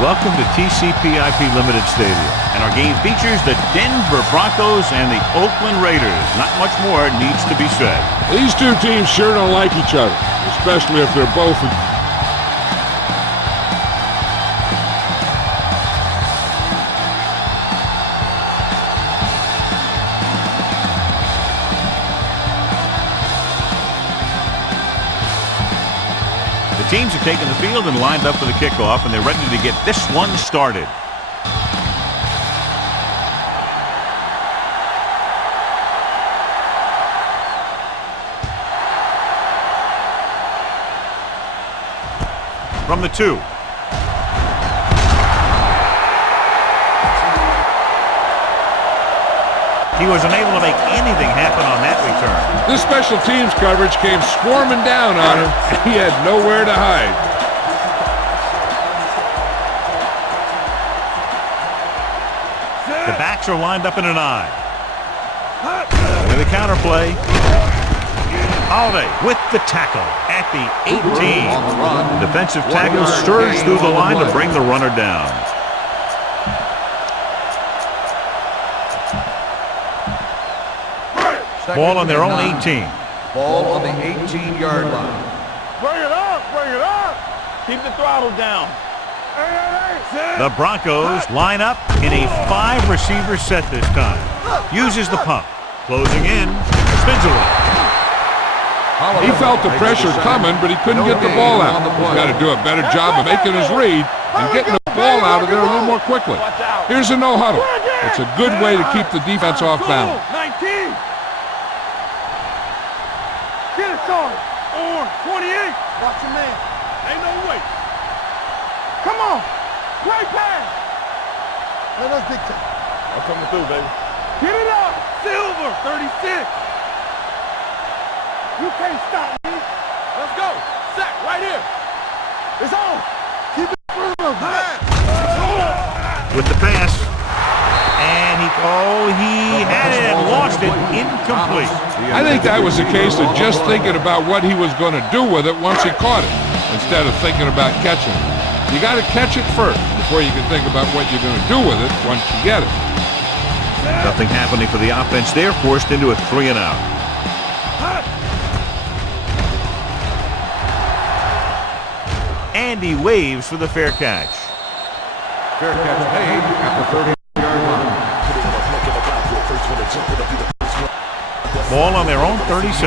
Welcome to TCP/IP Limited Stadium, and our game features the Denver Broncos and the Oakland Raiders. Not much more needs to be said. These two teams sure don't like each other, especially if they're both... The teams have taken the field and lined up for the kickoff, and they're ready to get this one started. From the 2. He was unable to make anything happen on that return. This special teams coverage came swarming down on him. He had nowhere to hide. The backs are lined up in an I. With a counter play. Holiday with the tackle at the 18. The defensive tackle surged through the line to bring the runner down. Ball on their own 18. Ball on the 18-yard line. Bring it up, bring it up. Keep the throttle down. The Broncos line up in a 5-receiver set this time. Uses the pump. Closing in. Spins away. He felt the pressure coming, but he couldn't get the ball out. He's got to do a better job of making his read and getting the ball out of there a little more quickly. Here's a no-huddle. It's a good way to keep the defense off balance. 19. Get it started. On 28. Watch your man. Ain't no way. Come on. Great pass. Let us dictate. I'm coming through, baby. Get it up. Silver. 36. You can't stop me. Let's go. Sack right here. It's on. Keep it moving. With the pass. And he had it and lost it. Incomplete. I think that was a case of just thinking about what he was going to do with it once he caught it, instead of thinking about catching it. You got to catch it first before you can think about what you're going to do with it once you get it. Nothing happening for the offense there, forced into a 3-and-out. And he waves for the fair catch. Fair catch made at the 30-yard line. Ball on their own 36.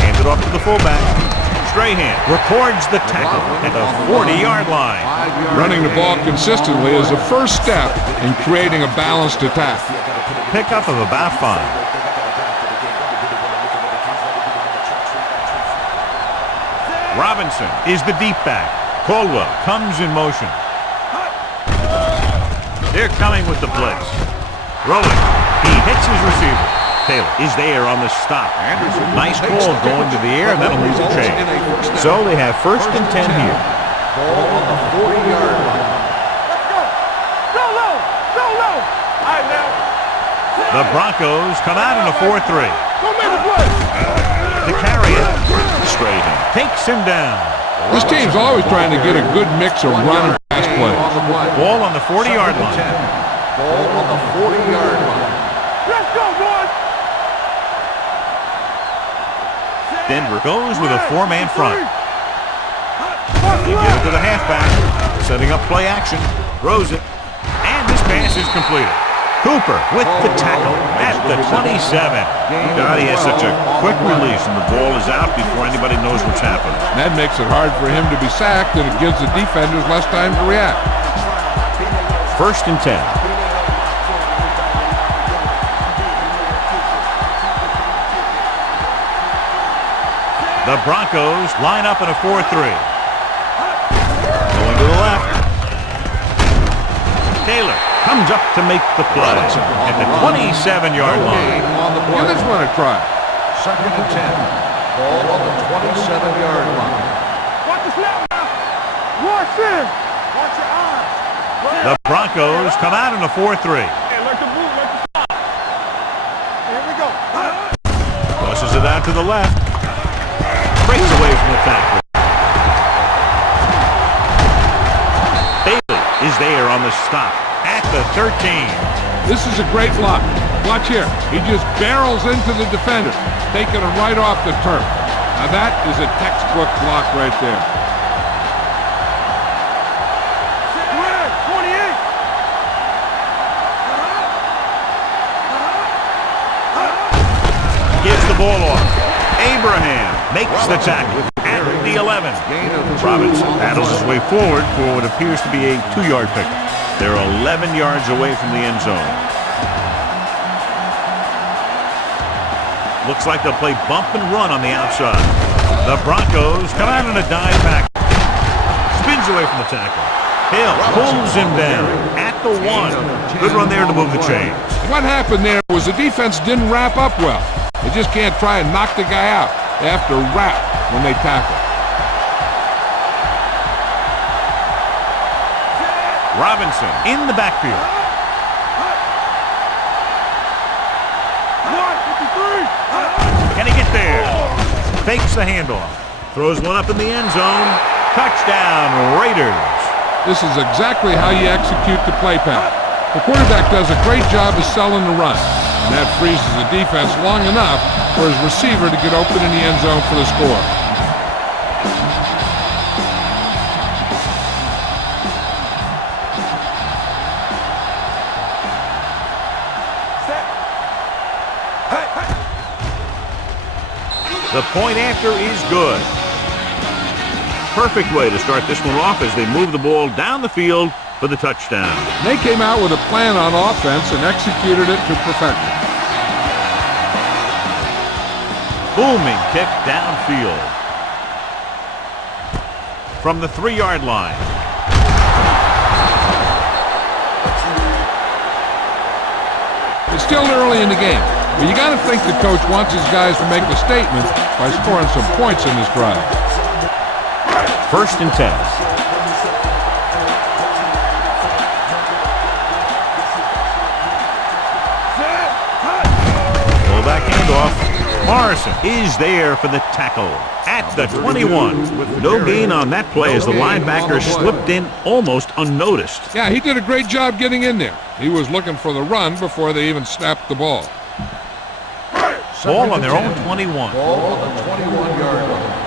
Handed off to the fullback. Strahan records the tackle at the 40-yard line. Running the ball consistently is the first step in creating a balanced attack. Pickup of about 5. Robinson is the deep back. Caldwell comes in motion. They're coming with the blitz. Rolling. He hits his receiver. Taylor is there on the stop. Nice ball going to the air, and that'll move the chain. So they have 1st and 10 here. Ball on the 40-yard line. Let's go. Go low. Go low. All right, now. The Broncos come out in a 4-3. Go make the play. To carry it. Strahan takes him down. This team's always trying to get a good mix of run and pass plays. Ball on the 40-yard line. Ball on the 40-yard line. Let's go, boys. Denver goes with a 4-man front. They give it to the halfback. Setting up play action. Throws it. And this pass is completed. Cooper with the tackle at the 27. God, he has such a quick release, and the ball is out before anybody knows what's happening. That makes it hard for him to be sacked, and it gives the defenders less time to react. 1st and 10. The Broncos line up in a 4-3. Going to the left. Taylor comes up to make the play at the 27-yard line. Give this one a try. 2nd and 10. Ball on the 27-yard line. Watch the snap now. Watch this. Watch your eyes. The Broncos come out in a 4-3. Tosses it out to the left. Breaks away from the tackle. Bailey is there on the stop at the 13. This is a great block. Watch here. He just barrels into the defender, taking him right off the turf. Now that is a textbook block right there. Gives the ball off. Abraham makes the tackle at the 11. Robinson battles his way forward for what appears to be a 2-yard pickup. They're 11 yards away from the end zone. Looks like they'll play bump and run on the outside. The Broncos come out in a dive back. Spins away from the tackle. Hill pulls him down at the 1. Good run there to move the chains. What happened there was the defense didn't wrap up well. They just can't try and knock the guy out. They have to wrap when they tackle. Robinson in the backfield. Can he get there? Fakes the handoff. Throws one up in the end zone. Touchdown, Raiders. This is exactly how you execute the play pattern. The quarterback does a great job of selling the run. And that freezes the defense long enough for his receiver to get open in the end zone for the score. The point after is good. Perfect way to start this one off as they move the ball down the field for the touchdown. They came out with a plan on offense and executed it to perfection. Booming kick downfield. From the 3-yard line. It's still early in the game, but you got to think the coach wants his guys to make a statement by scoring some points in this drive. 1st and 10. Fullback handoff. Morrison is there for the tackle at the 21. No gain on that play as the linebacker slipped in almost unnoticed. Yeah, he did a great job getting in there. He was looking for the run before they even snapped the ball. Ball on their own 21. Ball on the 21-yard line.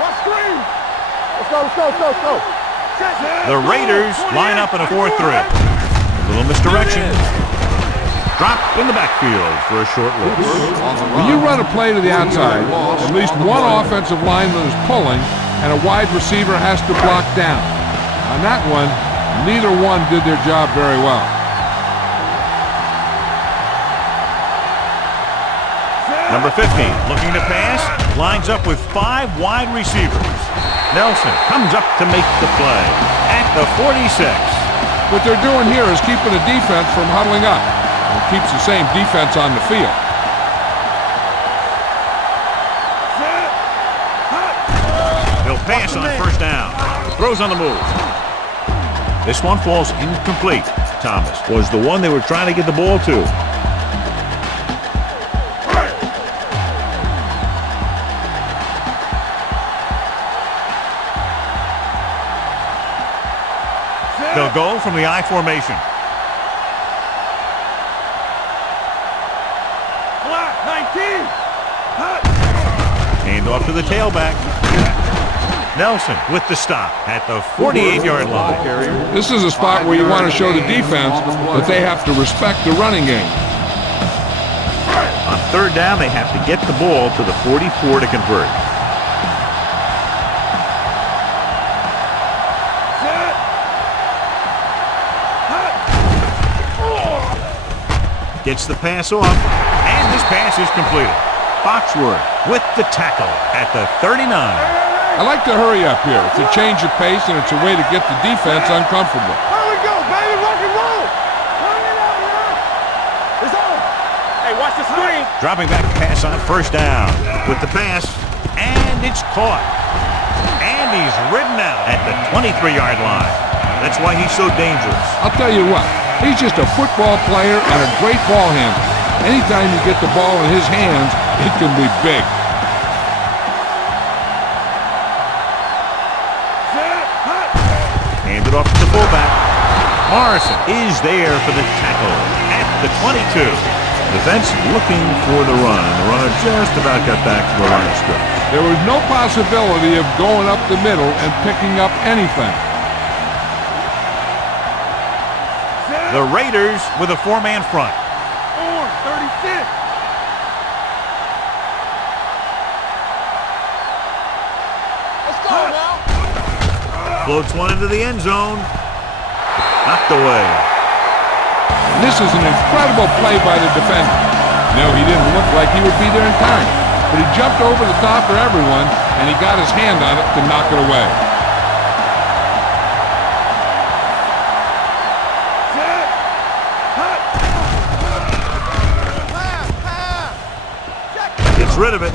Let's go. The Raiders line up in a 4-3. A little misdirection. Drop in the backfield for a short look. When you run a play to the outside, at least one offensive lineman is pulling and a wide receiver has to block down. On that one, neither one did their job very well. Number 15, looking to pass, lines up with 5 wide receivers. Nelson comes up to make the play at the 46. What they're doing here is keeping the defense from huddling up. It keeps the same defense on the field. He'll pass on 1st down. Throws on the move. This one falls incomplete. Thomas was the one they were trying to get the ball to. They'll go from the I formation. Hand off to the tailback. Nelson with the stop at the 48-yard line. This is a spot where you want to show the defense that they have to respect the running game. On 3rd down, they have to get the ball to the 44 to convert. Gets the pass off, and this pass is completed. Foxworth with the tackle at the 39. I like to hurry up here. It's a change of pace, and it's a way to get the defense uncomfortable. Here we go, baby, rock and roll. Bring it out, man. It's on. Hey, watch the screen. Dropping back to pass on 1st down with the pass, and it's caught. And he's ridden out at the 23-yard line. That's why he's so dangerous. I'll tell you what, he's just a football player and a great ball handler. Anytime you get the ball in his hands, it can be big. Handed off to the fullback. Morrison is there for the tackle at the 22. Defense looking for the run. The runner just about got back to the line of scrimmage. There was no possibility of going up the middle and picking up anything. The Raiders with a four-man front. 36. Let's go now. Floats one into the end zone. Knocked away. This is an incredible play by the defender. No, he didn't look like he would be there in time, but he jumped over the top of everyone, and he got his hand on it to knock it away. Gets rid of it.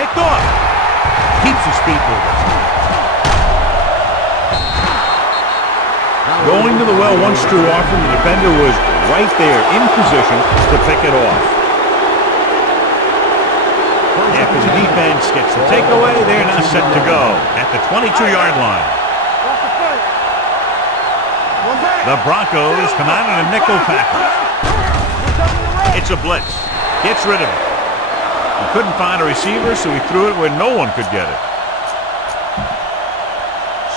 Picked off. Keeps his feet moving. Going to the well once too often, the defender was right there in position to pick it off. After the defense gets the takeaway, they're now set to go at the 22-yard line. The Broncos come out in a nickel package. It's a blitz. Gets rid of it. He couldn't find a receiver, so he threw it where no one could get it.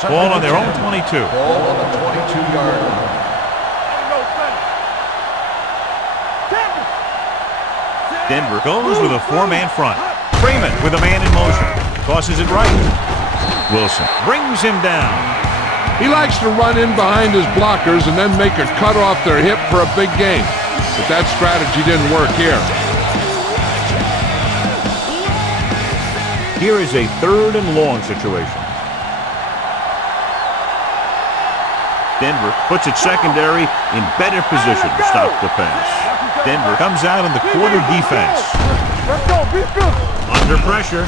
Ball on their own 22. Ball on the 22-yard line. Denver goes with a four-man front. Freeman with a man in motion. Tosses it right. Wilson brings him down. He likes to run in behind his blockers and then make a cut off their hip for a big gain. But that strategy didn't work here. Here is a 3rd and long situation. Denver puts its secondary in better position to stop the pass. Denver comes out in the quarter defense. Let's go, be good. Under pressure.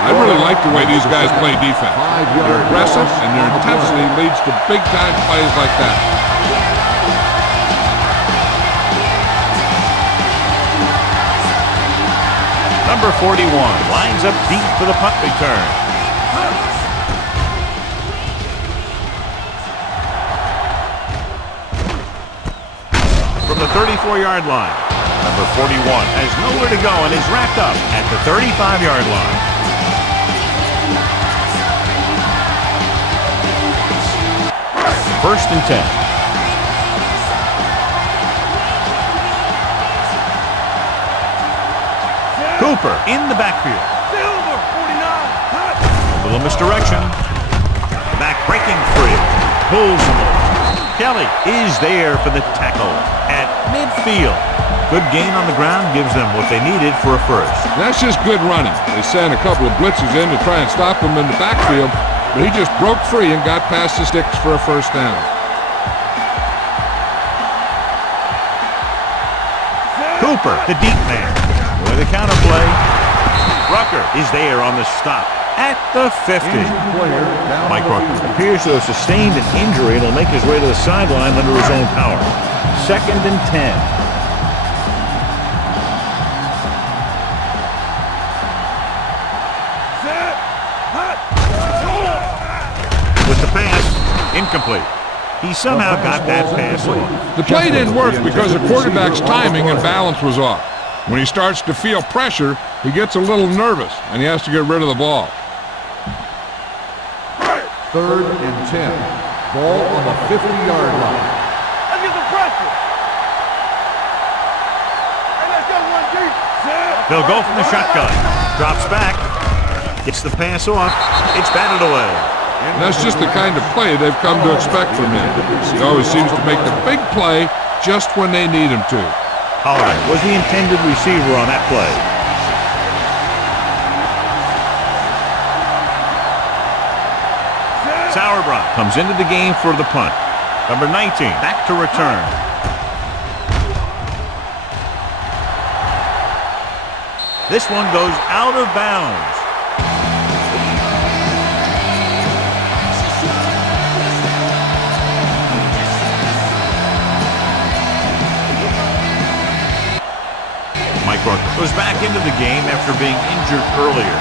I really like the way these guys play defense. They're aggressive, and their intensity leads to big-time plays like that. Number 41 lines up deep for the punt return. From the 34-yard line, number 41 has nowhere to go and is wrapped up at the 35-yard line. First and 10. Cooper in the backfield. Silver, 49. A little misdirection. The back breaking free. Pulls him over. Kelly is there for the tackle at midfield. Good gain on the ground gives them what they needed for a first. That's just good running. They sent a couple of blitzes in to try and stop him in the backfield, but he just broke free and got past the sticks for a first down. Cooper, the deep man. With a counter play. Rucker is there on the stop at the 50. Mike Rucker appears to have sustained an injury and will make his way to the sideline under his own power. 2nd and 10. With the pass, incomplete. He somehow got that pass off. The play didn't work because the quarterback's timing and balance was off. When he starts to feel pressure, he gets a little nervous, and he has to get rid of the ball. 3rd and 10. Ball on the 50-yard line. Let's get the pressure. Hey, let's go one deep. They'll go from the shotgun. Drops back. Gets the pass off. It's batted away. And that's just the kind of play they've come to expect from him. He always seems to make the big play just when they need him to. Holiday was the intended receiver on that play. Sauerbrunn comes into the game for the punt. Number 19 back to return. This one goes out of bounds. back into the game after being injured earlier.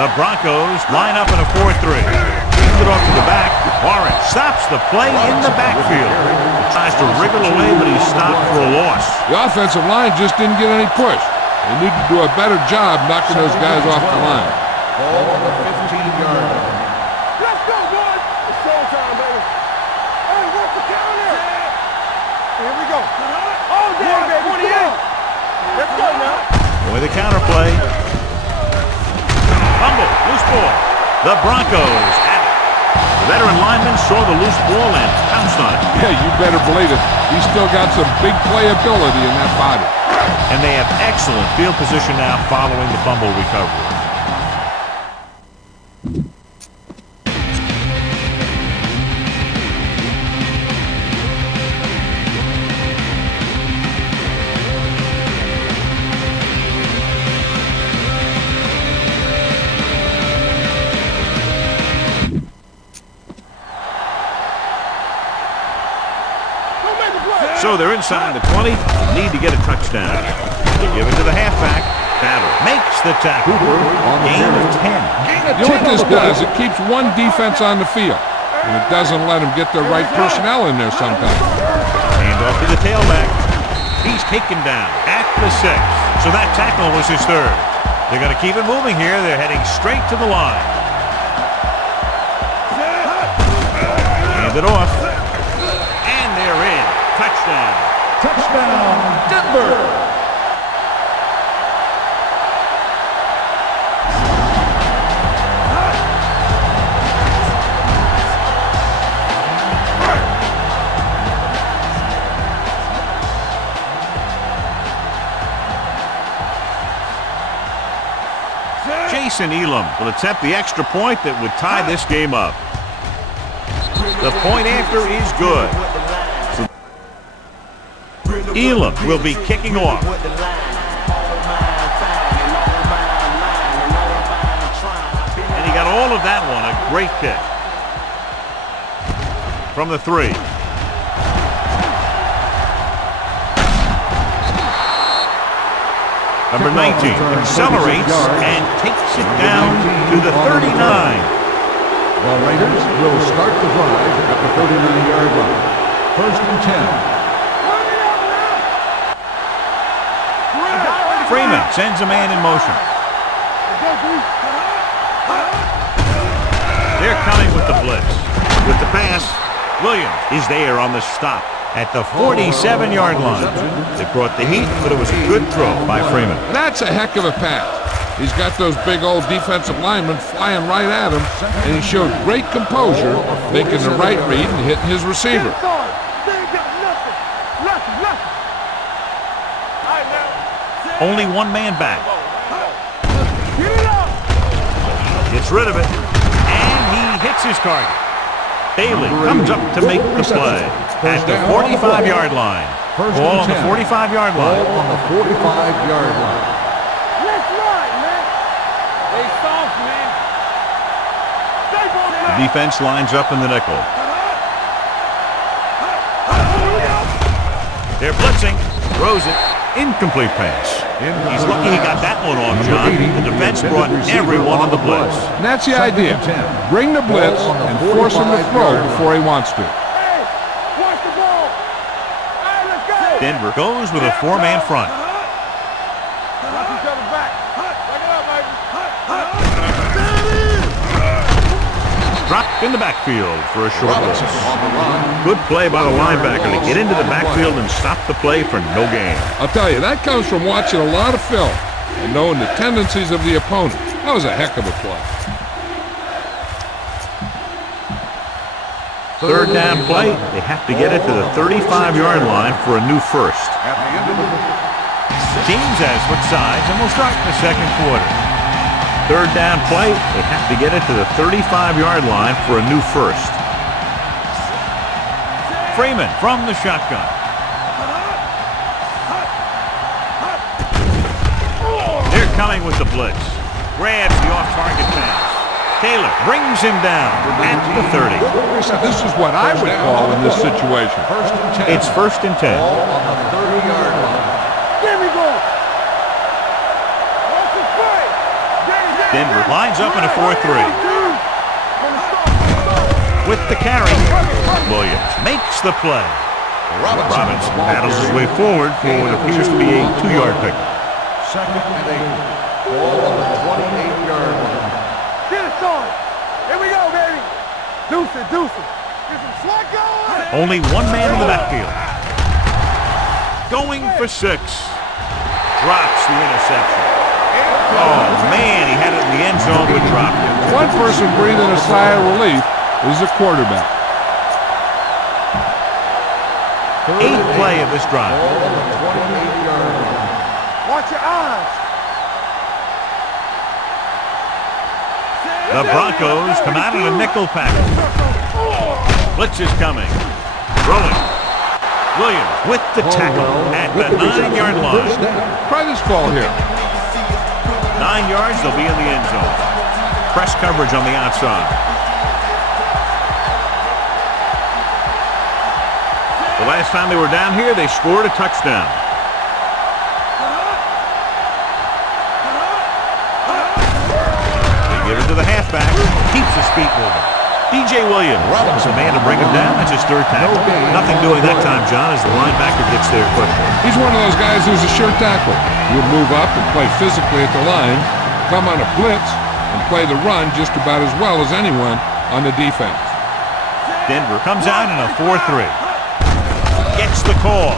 The Broncos line up in a 4-3. Gives it off to the back. Warren stops the play in the backfield. He tries to wriggle away, but he's stopped for a loss. The offensive line just didn't get any push. They need to do a better job knocking those guys off the line. Ball on the 15-yard line. Let's go, boys. It's showtime, baby. Hey, what's the counter? Here we go. Oh, damn, baby. 28. Let's go now. With a counter play. Fumble, loose ball. The Broncos have it. The veteran lineman saw the loose ball and pounced on it. Yeah, you better believe it. He's still got some big playability in that body. And they have excellent field position now following the fumble recovery. So they're inside the 20, need to get a touchdown. They give it to the halfback. Battle makes the tackle. Gain of 10. You know what this does? It keeps one defense on the field, and it doesn't let them get the right personnel in there sometimes. Hand off to the tailback. He's taken down at the 6. So that tackle was his third. They're going to keep it moving here. They're heading straight to the line. Hand it off. And they're in. Touchdown. Touchdown, Denver. Jason Elam will attempt the extra point that would tie this game up. The point after is good. Elam will be kicking off. And he got all of that one. A great kick. From the 3. Number 19 accelerates and takes it down to the 39. The Raiders will start the drive at the 39-yard line. 1st and 10. Freeman sends a man in motion. They're coming with the blitz. With the pass, Williams is there on the stop at the 47-yard line. They brought the heat, but it was a good throw by Freeman. That's a heck of a pass. He's got those big old defensive linemen flying right at him, and he showed great composure, making the right read and hitting his receiver. Only one man back. Gets rid of it, and he hits his target. Bailey comes up to make the play at the 45-yard line. Ball on the 45-yard line. Ball on the 45-yard line. Let's ride, man. They soft, man. The defense lines up in the nickel. They're blitzing. Throws it. Incomplete pass. He's lucky he got that one off, John. The defense brought everyone on the blitz. And that's the idea. Bring the blitz and force him to throw before he wants to. Hey, watch the ball. All right, let's go. Denver goes with a 4-man front. Watch each other back. Back it up, baby. Dropped in the backfield for a short loss. Good play by the linebacker to get into the backfield and stop the play for no gain. I'll tell you, that comes from watching a lot of film and knowing the tendencies of the opponent. That was a heck of a play. Third down play. They have to get it to the 35-yard line for a new first. At the end of the Teams has switched sides, and we'll start in the second quarter. Third down play. They have to get it to the 35-yard line for a new first. Freeman from the shotgun. They're coming with the blitz. Grabs the off-target pass. Taylor brings him down at the 30. This is what I would call in this situation. It's 1st and 10. Ball on the 30-yard line. There we go. Denver lines up in a 4-3. With the carry, Williams makes the play. Robinson battles his way forward for what appears to be a 2-yard pickup. 2nd and 8. Ball on the 28-yard line. Get it started. Here we go, baby. Deuce it. Get some slack going. Only one man in the backfield. Going for 6. Drops the interception. Oh, man, he had it in the end zone but dropped it. One person breathing a sigh of relief is the quarterback. 8th play of this drive. Ball on the 28-yard line. Watch your eyes. The Broncos come out in a nickel package. Blitz is coming. Throwing. Williams with the tackle at the 9-yard line. Try this call here. 9 yards, they'll be in the end zone. Press coverage on the outside. The last time they were down here, they scored a touchdown. They give it to the halfback. Keeps his feet moving. DJ Williams is a man to bring him down. That's his 3rd tackle. Nothing doing that time, John, as the linebacker gets there quickly. He's one of those guys who's a sure tackle. He'll move up and play physically at the line, come on a blitz, and play the run just about as well as anyone on the defense. Denver comes out in a 4-3. Gets the call.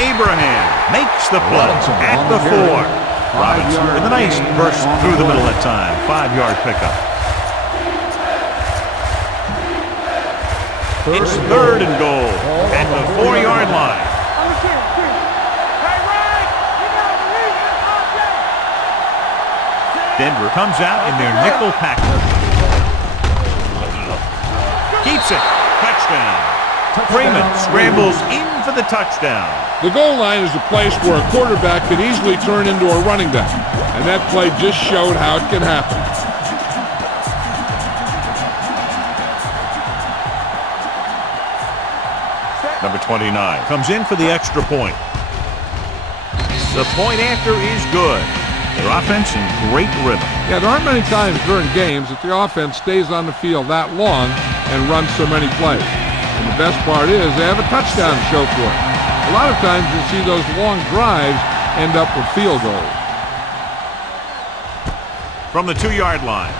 Abraham makes the play at the 4. Robinson with a nice burst through the middle that time. 5-yard pickup. It's 3rd and goal at the 4-yard line. Denver comes out in their nickel package. Keeps it. Touchdown. Freeman scrambles in for the touchdown. The goal line is a place where a quarterback can easily turn into a running back, and that play just showed how it can happen. Number 29 comes in for the extra point. The point after is good. Their offense in great rhythm. Yeah, there aren't many times during games that the offense stays on the field that long and runs so many plays. And the best part is they have a touchdown to show for it. A lot of times you see those long drives end up with field goals. From the 2-yard line.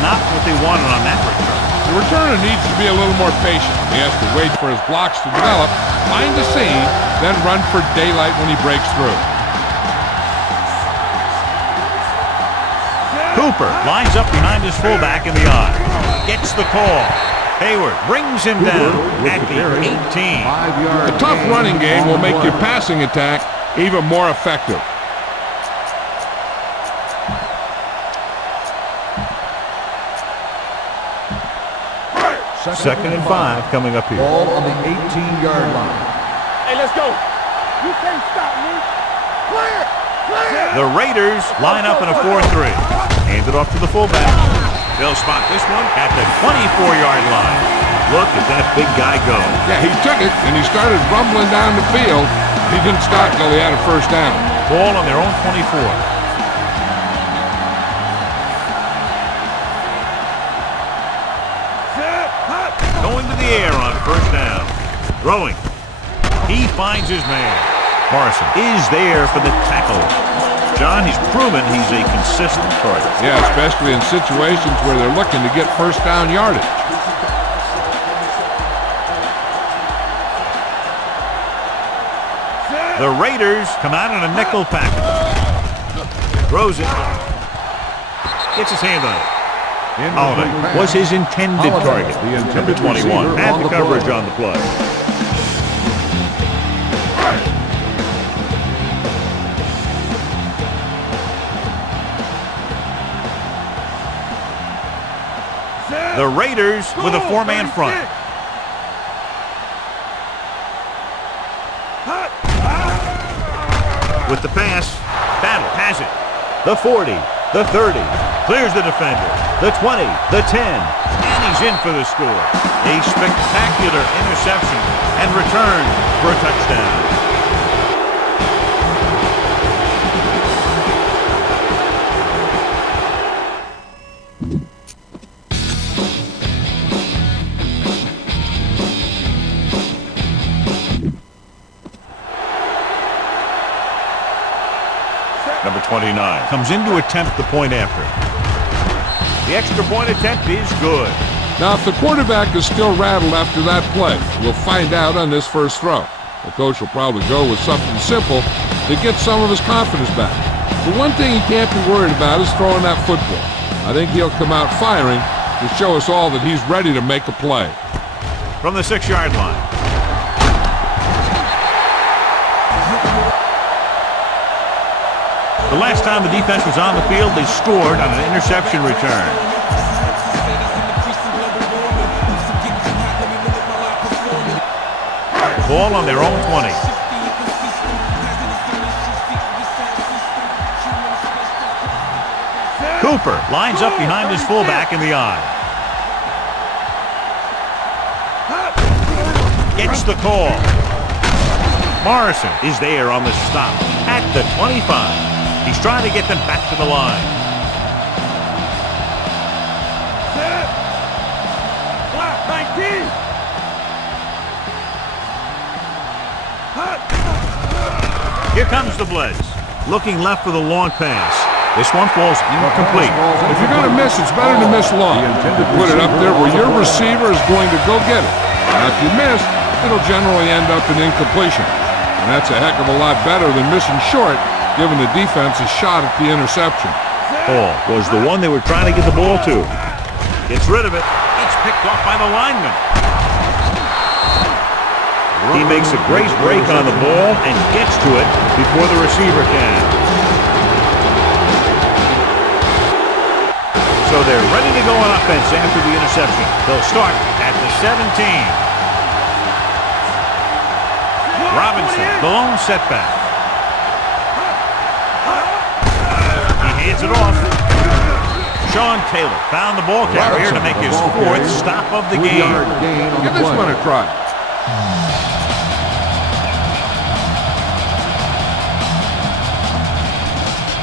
Not what they wanted on that return. The returner needs to be a little more patient. He has to wait for his blocks to develop, find the seam, then run for daylight when he breaks through. Cooper lines up behind his fullback in the eye. Gets the call. Hayward brings him down at the 18. A tough running game will make your passing attack even more effective. Second and 5 coming up here. Ball on the 18-yard line. Hey, let's go. You can't stop me. Clear. The Raiders line up in a 4-3. Hand it off to the fullback. They'll spot this one at the 24-yard line. Look at that big guy go. Yeah, he took it, and he started rumbling down the field. He didn't stop until he had a first down. Ball on their own 24. Going to the air on first down. Throwing. He finds his man. Morrison is there for the tackle. John, he's proven he's a consistent target. Yeah, especially in situations where they're looking to get first down yardage. The Raiders come out in a nickel package. Throws it. Gets his hand on it. Holiday was his intended target. Number 21 had the coverage on the play. The Raiders with a 4-man front. with the pass. Battle has it. The 40, the 30, clears the defender. The 20, the 10, and he's in for the score. A spectacular interception and return for a touchdown. Number 29 comes in to attempt the point after. The extra point attempt is good. Now, if the quarterback is still rattled after that play, we'll find out on this first throw. The coach will probably go with something simple to get some of his confidence back. The one thing he can't be worried about is throwing that football. I think he'll come out firing to show us all that he's ready to make a play. From the 6-yard line. The last time the defense was on the field, they scored on an interception return. Ball on their own 20. Cooper lines up behind his fullback in the eye. Gets the call. Morrison is there on the stop at the 25. He's trying to get them back to the line. Set. Block 19. Here comes the blitz. Looking left for the long pass. This one falls incomplete. If you're going to miss, it's better to miss long. Put it up there where your receiver is going to go get it. Now, if you miss, it'll generally end up in incompletion. And that's a heck of a lot better than missing short, giving the defense a shot at the interception. Ball was the one they were trying to get the ball to. Gets rid of it. It's picked off by the lineman. He makes a great break on the ball and gets to it before the receiver can. So they're ready to go on offense after the interception. They'll start at the 17. Robinson, the lone setback. Hands it off. Sean Taylor found the ball carrier to make his 4th stop of the game. Give this one a try.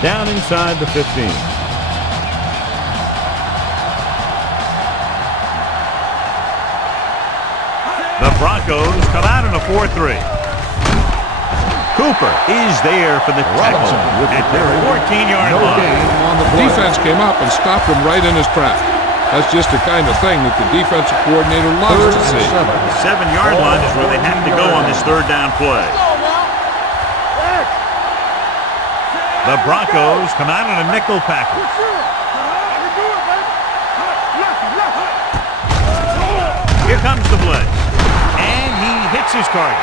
Down inside the 15. The Broncos come out in a 4-3. Cooper is there for the tackle at the 14-yard line. The defense came up and stopped him right in his track. That's just the kind of thing that the defensive coordinator loves to see. 7-yard line is where they have to go on this 3rd down play. The Broncos come out in a nickel package. Here comes the blitz. And he hits his target.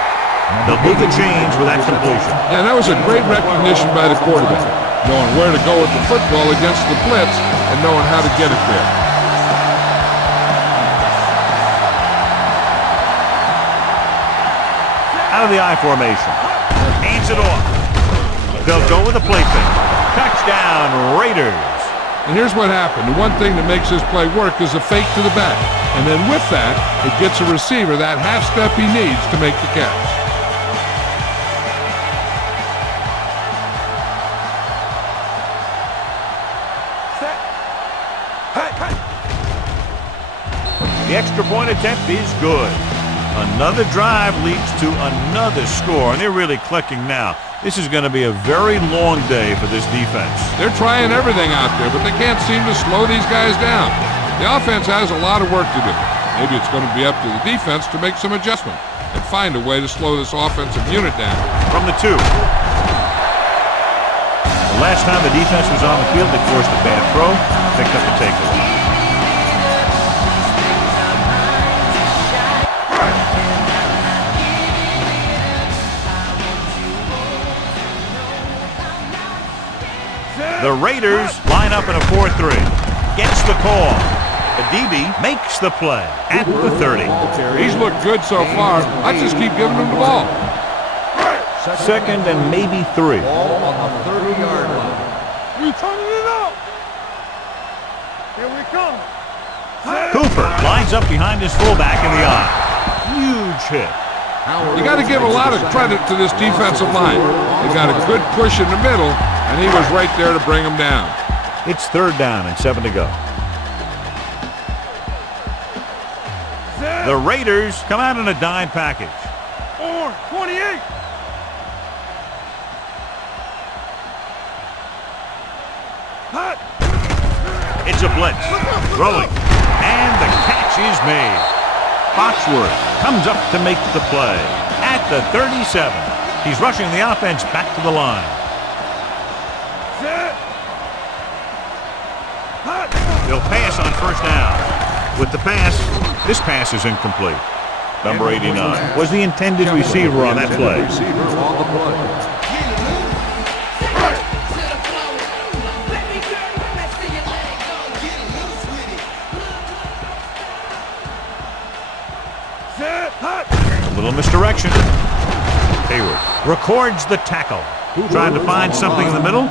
They'll move the chains with that completion. And that was a great recognition by the quarterback, knowing where to go with the football against the blitz and knowing how to get it there. Out of the I formation. Hands it off. They'll go with a play fake. Touchdown, Raiders. And here's what happened. The one thing that makes this play work is a fake to the back. And then with that, it gets a receiver that half step he needs to make the catch. The extra point attempt is good. Another drive leads to another score, and they're really clicking now. This is going to be a very long day for this defense. They're trying everything out there, but they can't seem to slow these guys down. The offense has a lot of work to do. Maybe it's going to be up to the defense to make some adjustment and find a way to slow this offensive unit down. From the 2. The last time the defense was on the field, they forced a bad throw, picked up the takeaway. The Raiders line up in a 4-3. Gets the call. The DB makes the play at the 30. He's looked good so far. I just keep giving him the ball. Second and maybe 3. Ball on the 30-yard line. We turning it up. Here we come. Cooper lines up behind his fullback in the eye. Huge hit. You got to give a lot of credit to this defensive line. They got a good push in the middle, and he was right there to bring him down. It's 3rd down and 7 to go. The Raiders come out in a dime package. 28. It's a blitz. Throwing. And the catch is made. Foxworth comes up to make the play at the 37. He's rushing the offense back to the line. They'll pass on 1st down. With the pass, this pass is incomplete. Number 89 was the intended receiver on that play. A little misdirection. Hayward records the tackle. Trying to find something in the middle.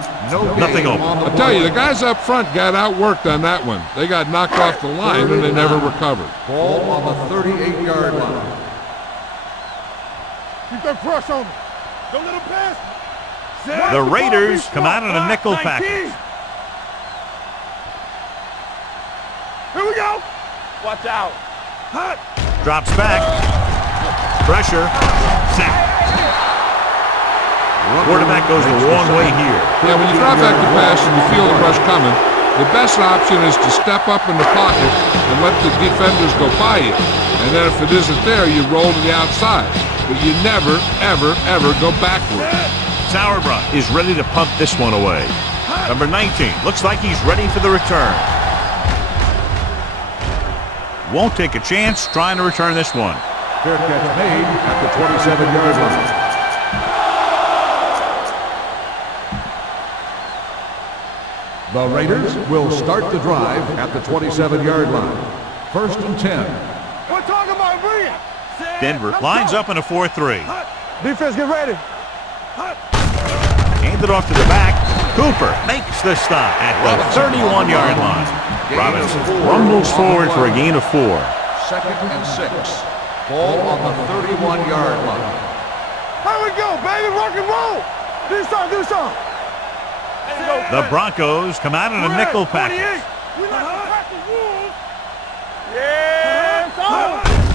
Nothing open. I tell you, the guys up front got outworked on that one. They got knocked off the line and they never recovered. Ball on the 38-yard line. Keep that press on him. Don't let him pass. The Raiders come out in a nickel package. Here we go. Watch out. Drops back. Pressure. Sack. Quarterback goes the wrong way here. Yeah, when you drop back to pass and you feel the rush coming, the best option is to step up in the pocket and let the defenders go by you. And then if it isn't there, you roll to the outside. But you never, ever, ever go backward. Sauerbrunn is ready to punt this one away. Number 19 looks like he's ready for the return. Won't take a chance trying to return this one. Fair catch made at the 27-yard line. The Raiders will start the drive at the 27-yard line. 1st and 10. We're talking about brilliant. Denver lines up in a 4-3. Defense, get ready. Handed off to the back. Cooper makes the stop at the 31-yard line. Robinson rumbles forward for a gain of 4. 2nd and 6. Ball on the 31-yard line. Here we go, baby. Rock and roll. Do something. The Broncos come out in a nickel package.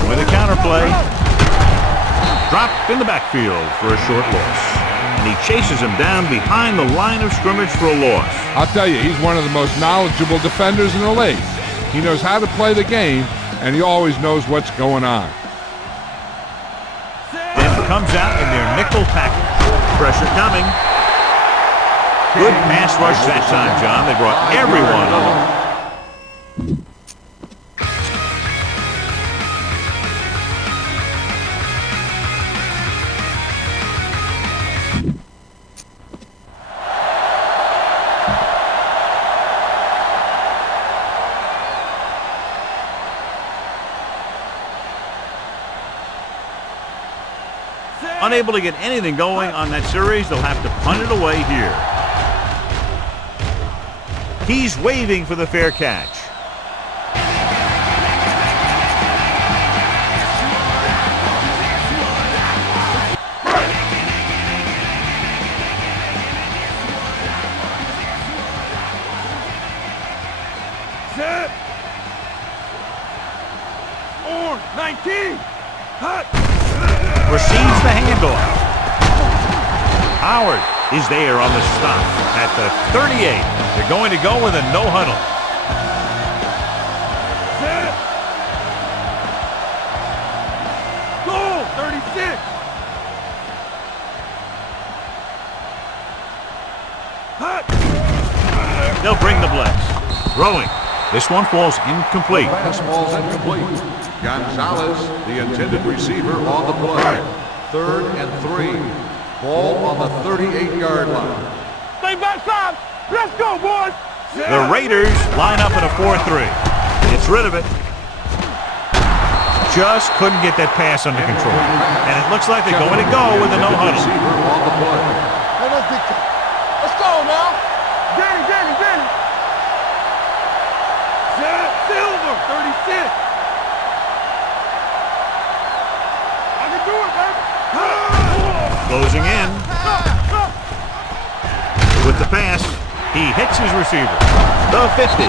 With a counterplay. Dropped in the backfield for a short loss. And he chases him down behind the line of scrimmage for a loss. I'll tell you, he's one of the most knowledgeable defenders in the league. He knows how to play the game, and he always knows what's going on. Denver comes out in their nickel package. Pressure coming. Good pass rush that time, John. They brought everyone on. Unable to get anything going on that series, they'll have to punt it away here. He's waving for the fair catch. Set. 19. Hot. Receives the handoff. Howard is there on the stop at the 38. They're going to go with a no huddle. Set. Goal, 36. Hot. They'll bring the blitz. Throwing. This one falls incomplete. Pass ball's incomplete. Gonzalez, the intended receiver, on the play. 3rd and 3. Ball on the 38-yard line. Stay backside. Let's go, boys. The Raiders line up in a 4-3. Gets rid of it. just couldn't get that pass under control. And it looks like they're going to go with a no-huddle. Hey, let's dictate. Let's go now. Danny. Silver, 36. I can do it, baby. Closing in. With the pass, he hits his receiver. The 50.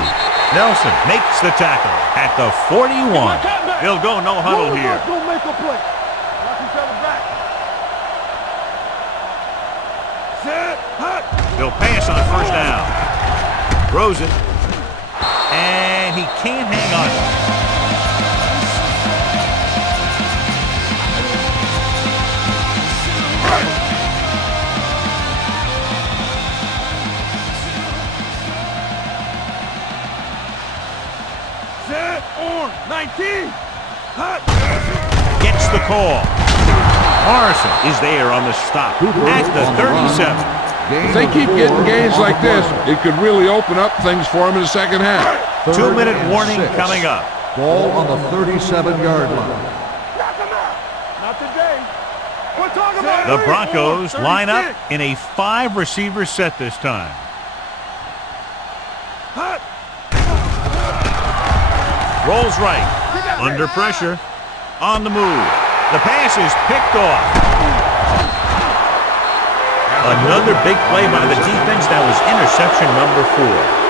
Nelson makes the tackle at the 41. He'll go no huddle here. Go make a play. Watch each other back. Set. He'll pass on first down. Throws it. And he can't hang on. Set. On 19. Gets the call. Morrison is there on the stop at the 37. If they keep getting gains like this, it could really open up things for them in the second half. 2-minute warning coming up. Ball on the 37-yard line. Knock him out. Not today. We're talking about The Broncos line up in a 5-receiver set this time. Rolls right. Under pressure. On the move. The pass is picked off. Another big play by the defense. That was interception number 4.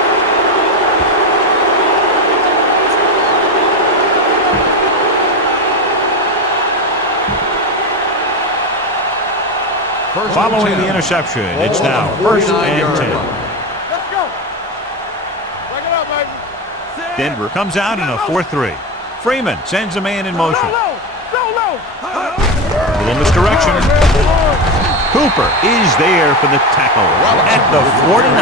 Following the interception, it's now 1st and 10. Let's go. Break it up, baby. Denver comes out in a 4-3. Freeman sends a man in motion. Go low. A little misdirection. Cooper is there for the tackle at the 49.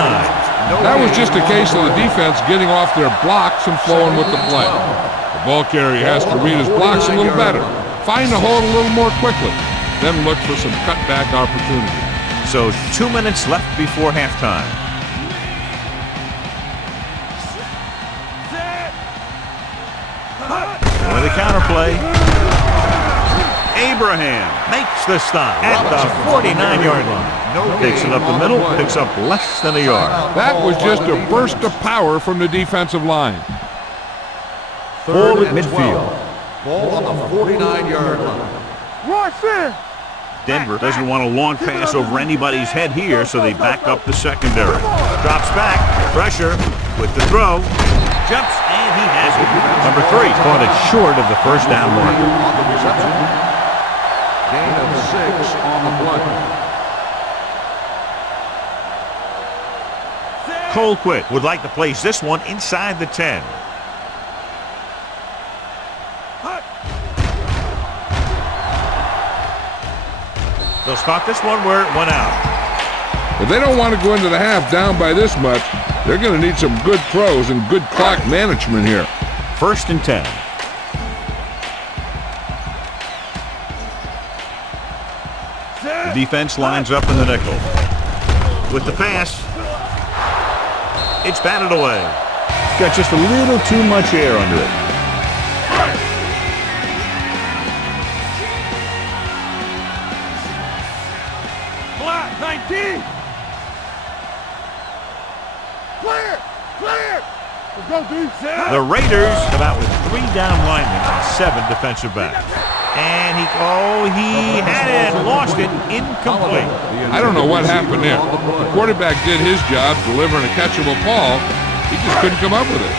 That was just a case of the defense getting off their blocks and flowing with the play. The ball carrier has to read his blocks a little better, find the hole a little more quickly, then look for some cutback opportunity. So 2 minutes left before halftime. With a counterplay. Abraham makes the stop at the 49-yard line. Takes it up the middle, picks up less than a yard. That was just a burst of power from the defensive line. Ball at midfield. Ball on the 49-yard line. Rush in. Denver doesn't want a long pass over anybody's head here, so they back up the secondary. Drops back, pressure with the throw. Jumps, and he has it. Number 3 caught it short of the first down marker. On the reception. Gain of 6 on the play. Colquitt would like to place this one inside the 10. They'll start this one where it went out. If they don't want to go into the half down by this much, they're going to need some good throws and good clock management here. 1st and 10. The defense lines up in the nickel. With the pass, it's batted away. Got just a little too much air under it. Flat 19. Clear. Let's go, dude. The Raiders come out with 3 down linemen and 7 defensive backs. And he had it, lost it, incomplete. I don't know what happened there. The quarterback did his job delivering a catchable ball. He just couldn't come up with it.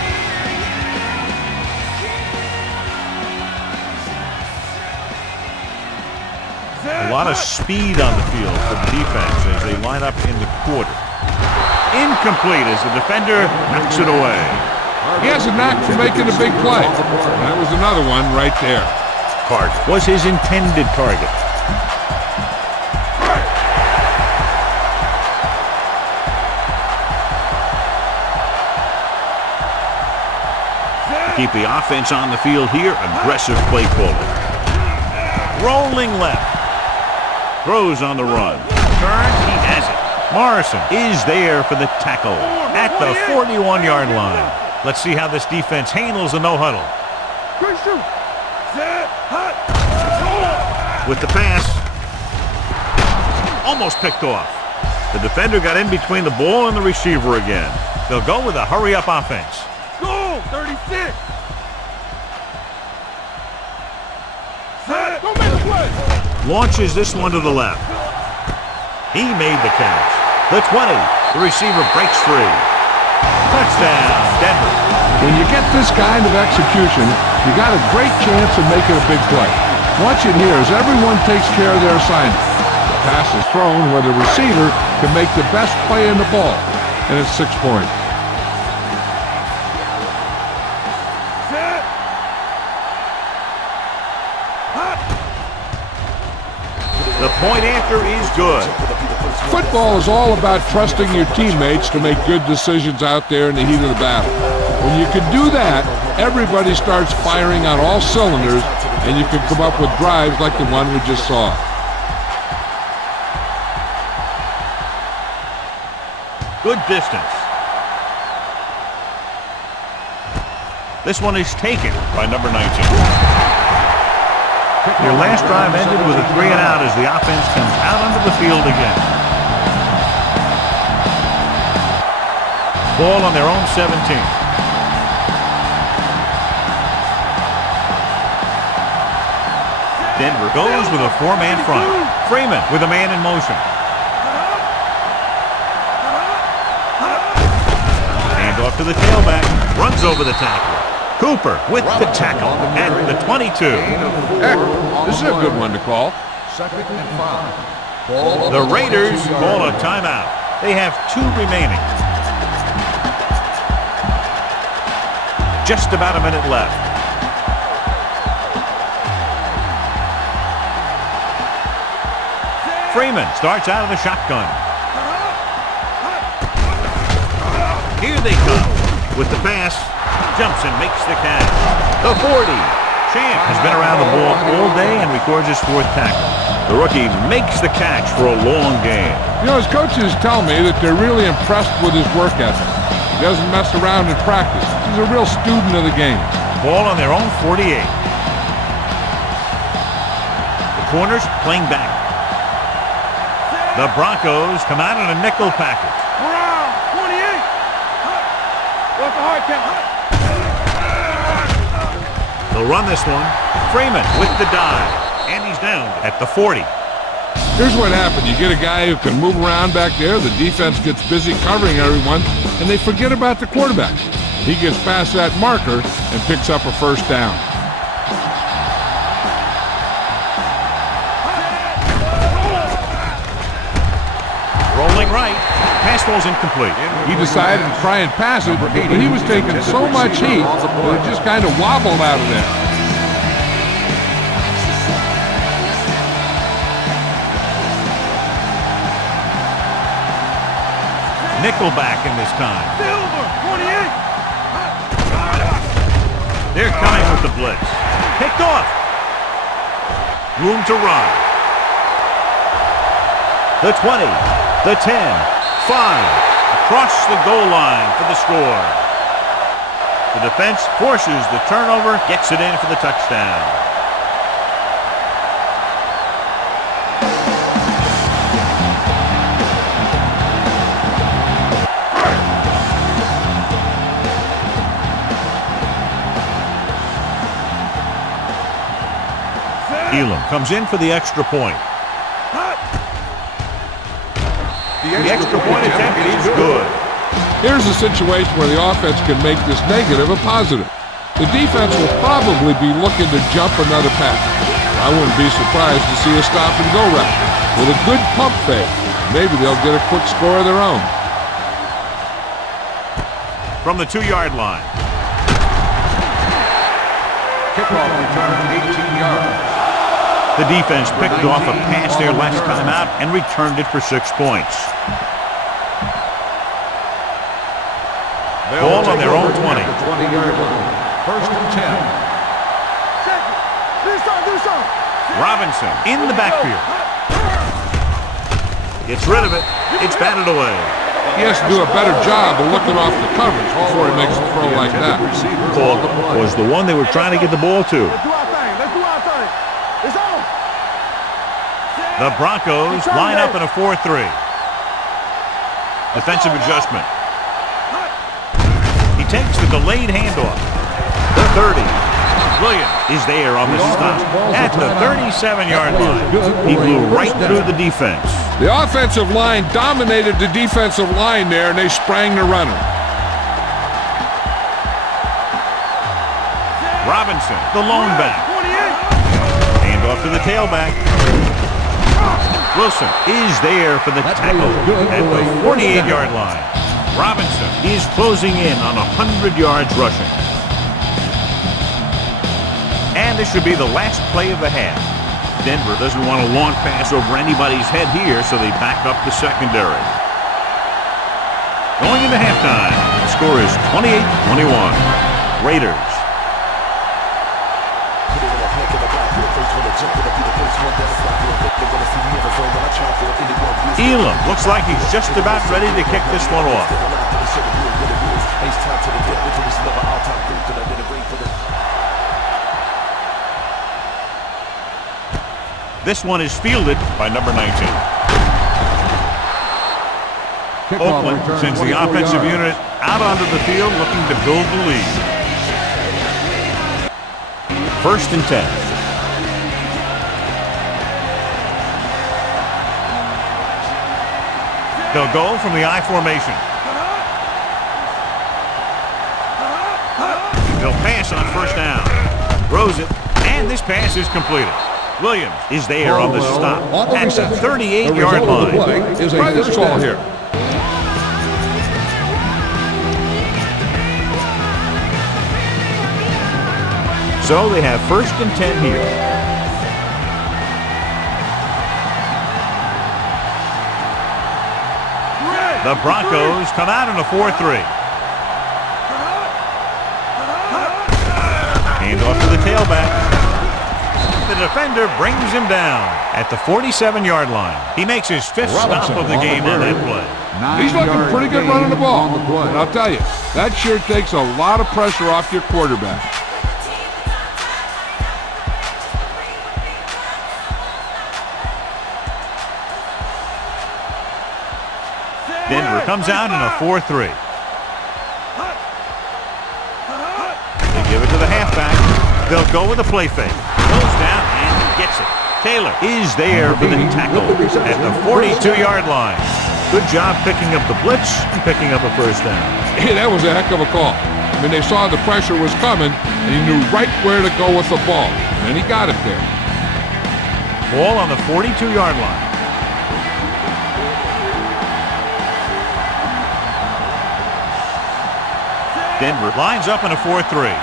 A lot of speed on the field for the defense as they line up in the quarter. Incomplete as the defender knocks it away. He has a knack for making a big play. That was another one right there. Hart was his intended target. Keep the offense on the field here. Aggressive play calling. Rolling left. Throws on the run. Turn, he has it. Morrison is there for the tackle at the 41-yard line. Let's see how this defense handles a no-huddle. Good shoot. Set. with the pass. Almost picked off. The defender got in between the ball and the receiver again. They'll go with a hurry-up offense. Go, 36. Set. Don't make a play. Launches this one to the left. He made the catch. The 20. The receiver breaks free. Touchdown, Denver. When you get this kind of execution, you got a great chance of making a big play. Watch it here as everyone takes care of their assignment. The pass is thrown where the receiver can make the best play in the ball, and it's 6 points. Set. The point after is good. Football is all about trusting your teammates to make good decisions out there in the heat of the battle. When you can do that, everybody starts firing on all cylinders, and you can come up with drives like the one we just saw. Good distance. This one is taken by number 19. Your last drive ended with a 3 and out as the offense comes out onto the field again. Ball on their own 17. Denver goes with a 4-man front. Freeman with a man in motion. Hand off to the tailback. Runs over the tackle. Cooper with the tackle at the 22. Heck, this is a good one to call. Second and 5. The Raiders call a timeout. They have 2 remaining. Just about a minute left. Freeman starts out of the shotgun. Here they come with the pass. Jumps and makes the catch. The 40. Champ has been around the ball all day and records his 4th tackle. The rookie makes the catch for a long game. You know, his coaches tell me that they're really impressed with his work ethic. He doesn't mess around in practice. He's a real student of the game. Ball on their own 48. The corners playing back. The Broncos come out in a nickel package. Brown, 28. What's the hard count? They'll run this one. Freeman with the dive. And he's down at the 40. Here's what happened. You get a guy who can move around back there. The defense gets busy covering everyone, and they forget about the quarterback. He gets past that marker and picks up a 1st down. Rolling right. Pass ball's incomplete. He decided to try and pass it, but he was taking so much heat that it just kind of wobbled out of there. Nickelback in this time. Silver, 28. They're coming with the blitz. Picked off. Room to run. The 20. The 10. 5. Across the goal line for the score. The defense forces the turnover, gets it in for the touchdown. Elam comes in for the extra point. The extra point attempt is good. Here's a situation where the offense can make this negative a positive. The defense will probably be looking to jump another pass. I wouldn't be surprised to see a stop-and-go route. With a good pump fake, maybe they'll get a quick score of their own. From the 2-yard line. Kickoff return 18 yards. The defense picked off a pass there last time out and returned it for 6 points. Ball on their own 20. 20-yard line. 1st and 10. Robinson in the backfield. Gets rid of it. It's batted away. He has to do a better job of looking off the coverage before he makes a throw like that. Called was the one they were trying to get the ball to. Let's do our thing. Let's do our thing. It's on. The Broncos line up in a 4-3. Defensive adjustment. He takes the delayed handoff. The 30. Williams is there on the stop at the 37-yard line. He blew right through the defense. The offensive line dominated the defensive line there, and they sprang the runner. Robinson, the lone back. Handoff to the tailback. Wilson is there for the tackle at the 48-yard line. Robinson is closing in on 100 yards rushing. And this should be the last play of the half. Denver doesn't want a long pass over anybody's head here, so they back up the secondary. Going into halftime, the score is 28-21. Raiders. Elam looks like he's just about ready to kick this one off. This one is fielded by number 19. Oakland sends the offensive unit out onto the field looking to build the lead. 1st and 10. They'll go from the I formation. They'll pass on 1st down. Throws it, and this pass is completed. Williams is there on the stop at the 38-yard line. Is a first call here. So they have 1st and 10 here. The Broncos come out in a 4-3. Handoff to the tailback. The defender brings him down at the 47-yard line. He makes his 5th stop of the game on that play. He's looking pretty good running the ball. And I'll tell you, that sure takes a lot of pressure off your quarterback. Denver comes out in a 4-3. They give it to the halfback. They'll go with a play fake. Goes down and gets it. Taylor is there for the tackle at the 42-yard line. Good job picking up the blitz and picking up a 1st down. Hey, that was a heck of a call. I mean, they saw the pressure was coming, and he knew right where to go with the ball. And he got it there. Ball on the 42-yard line. Denver lines up in a 4-3.